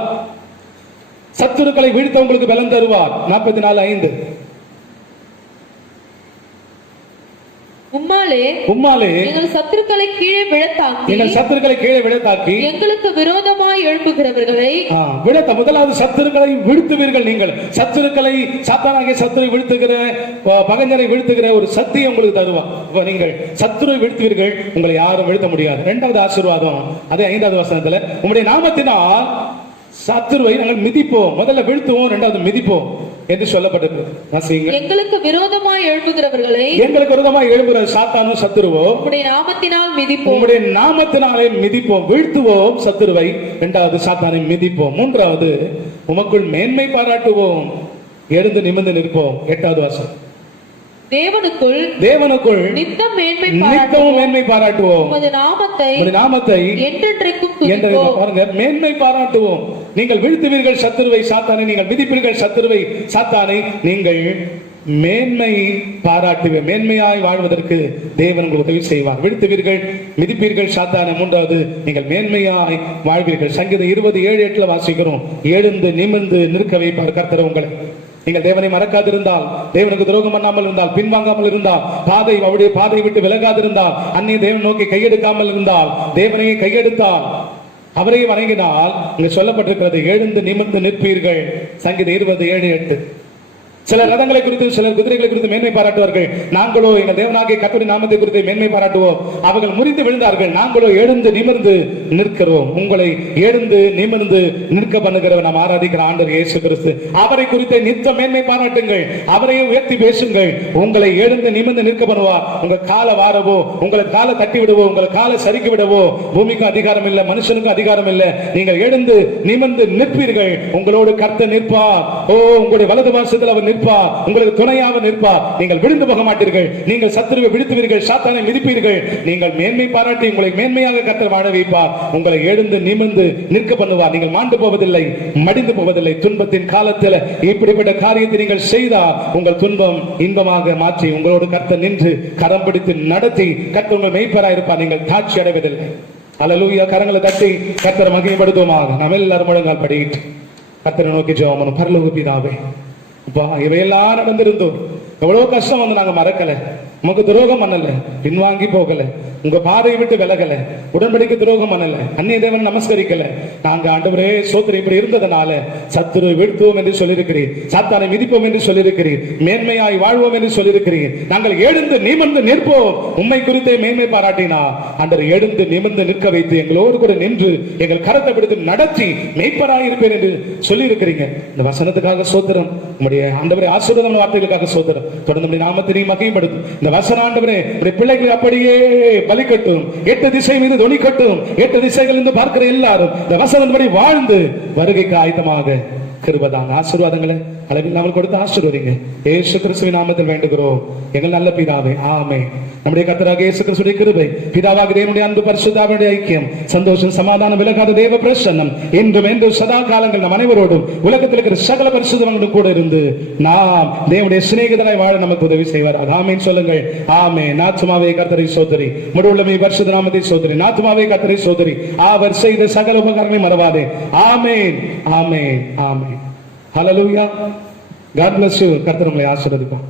சத்துருக்களை வீழ்த்த உங்களுக்கு பலம் தருவார். 44:5 உம்மாலே எங்கள் சத்துருக்களை கீழே விழத்தாக்கி எங்களுக்கு விரோதமாய் எழுப்புகிறவர்களை முதலாவது சத்துருக்களை வீழ்த்துவீர்கள். நீங்கள் சத்துருக்களை, சாத்தானாகிய சத்துரை வீழ்த்துகிற, பகைஞரை வீழ்த்துகிற ஒரு சக்தியை உங்களுக்கு தருவார். நீங்கள் சத்துரை வீழ்த்துவீர்கள், உங்களை யாரும் வீழ்த்த முடியாது. 2வது ஆசீர்வாதம் அதே 5வது வசனத்துல, உம்முடைய நாமத்தினால் சத்துருவை நாங்கள் மிதிப்போம். முதல்ல வீழ்த்துவோம், 2வது மிதிப்போம் என்று சொல்லப்பட்டது. எங்களுக்கு விரோதமாய் எழுப்புகிறவர்களை, எங்களுக்கு விரோதமாய் எழுப்புகிற சாத்தானும் சத்துருவோ உம்முடைய நாமத்தினால் மிதிப்போம். உம்முடைய நாமத்தினாலே மிதிப்போம், வீழ்த்துவோம் சத்துருவை. 2வது சாத்தானை மிதிப்போம். 3வது உமக்குள் மேன்மை பாராட்டுவோம், எழுந்து நிமிர்ந்து நிற்போம். 8வது வசனம், தேவனுக்குள் நித்தம் மேன்மை பாராட்டுவோம், உமது நாமத்தை என்றென்றைக்கும் துதிப்போம். பாருங்க, மேன்மை பாராட்டுவோம். நீங்கள் வீழ்த்துவீர்கள் சத்துருவை, சாத்தானை. நீங்கள் மிதிப்பீர்கள் சத்துருவை, சாத்தானை. நீங்கள் மேன்மை பாராட்டுவீர்கள். மேன்மையாய் வாழ்வதற்கு தேவன் உங்களுக்கு உதவி செய்வார். வீழ்த்துவீர்கள், மிதிப்பீர்கள் சாத்தானை. 3வது நீங்கள் மேன்மையாய் வாழ்வீர்கள். சங்கீதம் 20:7-8 வாசிக்கிறோம், எழுந்து நிமிர்ந்து நிற்க வைப்பார் கர்த்தர் உங்களை. நீங்கள் தேவனை மறக்காதிருந்தால், தேவனுக்கு துரோகம் பண்ணாமல் இருந்தால், பின்வாங்காமல் இருந்தால், அவருடைய பாதை விட்டு விலகாதிருந்தால், அன்னை தேவன் நோக்கி கையெடுக்காமல் இருந்தால், தேவனையே கையெடுத்தால், அவரையே வணங்கினால், இங்கு சொல்லப்பட்டிருக்கிறது எழுந்து நிமிர்ந்து நிற்பீர்கள். சங்கீதம் 20:7-8. சிலர் ரதங்களை குறித்து, சிலர் குதிரைகளை குறித்து மேன்மை பாராட்டுவார்கள். நாங்களோ எங்கள் தேவனாகிய கர்த்தருடைய நாமத்தை குறித்து மேன்மை பாராட்டுவோம். அவர்கள் முறிந்து விழுந்தார்கள், நாங்களோ எழுந்து நிமிர்ந்து நிற்கிறோம். உங்களை எழுந்து நிமிர்ந்து நிற்க பண்ணுகிறவர் நாம் ஆராதிக்கிற ஆண்டவர் இயேசு கிறிஸ்து. அவரை குறித்து நித்த மேன்மை பாராட்டுங்கள், அவரையே உயர்த்தி பேசுங்கள். உங்களை எழுந்து நிமிர்ந்து நிற்க பண்ணுவார். உங்க காலை வாரவோ, உங்களை காலை தட்டி விடவோ, உங்களை காலை சறுக்கி விடவோ பூமிக்கு அதிகாரம் இல்லை, மனுஷனுக்கும் அதிகாரம் இல்லை. நீங்கள் எழுந்து நிமிர்ந்து நிற்பீர்கள். உங்களோடு கர்த்தர் நிற்பார். உங்களுடைய வலது பாசத்தில் அவர் நிற்பார், உங்களுக்கு துணையாக நிற்பார். நீங்கள் விழுந்து போக மாட்டீர்கள். நீங்கள் சத்துருவை விழுத்துவீர்கள், சாத்தானை மிதிப்பீர்கள். நீங்கள் மேன்மை பாராட்டி உங்களை மேன்மையாக கர்த்தர் வாழ வைப்பார். உங்களை எழுந்து நிமிர்ந்து நிற்க பண்ணுவார். நீங்கள் மாண்டு போவதில்லை, மடிந்து போவதில்லை. துன்பத்தின் காலத்தில் இப்படிப்பட்ட காரியத்தை நீங்கள் செய்தால் உங்கள் துன்பம் இன்பமாக மாற்றி உங்களோடு கர்த்தர் நின்று கரம் பிடித்து நடத்தி கர்த்தர் உங்கள் மெய்ப்பராக இருப்பார். நீங்கள் தாட்சி அடைவதில்லை. அல்லேலூயா. கரங்களை தட்டி கர்த்தரை மகிமைப்படுத்துவோமாக. நாம் எல்லாரும் முழங்கால் படியிட்டு கர்த்தரை நோக்கி ஜெபம் பண்ணுவோம். பரலோக பிதாவே, இவையெல்லாம் நடந்திருந்தோம், எவ்வளவு கஷ்டம் வந்து நாங்க மறக்கல, உமக்கு துரோகம் பண்ணல, பின்வாங்கி போகல, உங்க பாதையை விட்டு விலகல, உடன்படிக்கை துரோகம் பண்ணல, அந்நிய தேவன் நமஸ்கரிக்கல. நாங்க ஆண்டவரே சோத்திரம் இப்படி இருந்ததனால சத்துரு வீழ்த்துவோம் என்று சொல்லியிருக்கிறீர், சாத்தானை மிதிப்போம் என்று சொல்லியிருக்கிறீர், மேன்மையாய் வாழ்வோம் என்று சொல்லியிருக்கிறீர். நாங்கள் எழுந்து நிமிர்ந்து நிற்போம். உண்மை குறித்தே மேன்மை பாராட்டினா ஆண்டவர் எழுந்து நிமிர்ந்து நிற்க வைத்து எங்களோடு கூட நின்று எங்கள் கரத்தை பிடித்து நடத்தி மெய்ப்பராய் இருப்பேன் என்று சொல்லியிருக்கிறீங்க. இந்த வசனத்துக்காக சோத்திரம். உங்களுடைய ஆண்டவரே ஆசீர்வாதமான வார்த்தைகளுக்காக சோத்திரம். தொடர்ந்து நாமத்தினை மகிமைப்படுத்தும். இந்த வசன ஆண்டவரே பிள்ளைகள் அப்படியே பலிக்கட்டும், 8 திசை மீது தொனிக்கட்டும். 8 திசைகள் இருந்து பார்க்கிற எல்லாரும் இந்த வசனப்படி வாழ்ந்து வருகைக்கு ஆயத்தமாக கிருபை தாங்க. ஆசீர்வாதங்களை அளவில்லாமல் கொடுத்து ஆசீர்வதிங்க. இயேசு கிறிஸ்துவின் நாமத்தில் வேண்டுகிறோம் எங்கள் நல்ல பிதாவே, ஆமென். நம்முடைய கர்த்தராகிய இயேசு கிறிஸ்துவின் கிருபை, பிதாவாகிய தேவனுடைய அன்பு, பரிசுத்தாவினுடைய ஐக்கியம், சந்தோஷம், சமாதானம், விலகாத தேவ பிரசன்னம் என்றும் என்றும் சதா காலங்கள் நம் அனைவரோடும் உலகத்தில் இருக்கிற சகல பரிசுத்தங்களும் கூட இருந்து நாம் தேவனுடைய சிநேகிதராய் வாழ நமக்கு உதவி செய்வார். ஆமென் சொல்லுங்கள். ஆமென். ஆத்துமாவே கர்த்தரை சோதரி, முழுவதுமே பரிசுத்த நாமத்தை சோதரி. ஆத்துமாவே கர்த்தரை சோதரி, அவர் செய்த சகல உபகாரங்களை மறவாதே. ஆமென், ஆமென், ஆமென். ஹல்லேலூயா. God bless you. கர்த்தர் உங்களை ஆசீர்வதிப்பார்.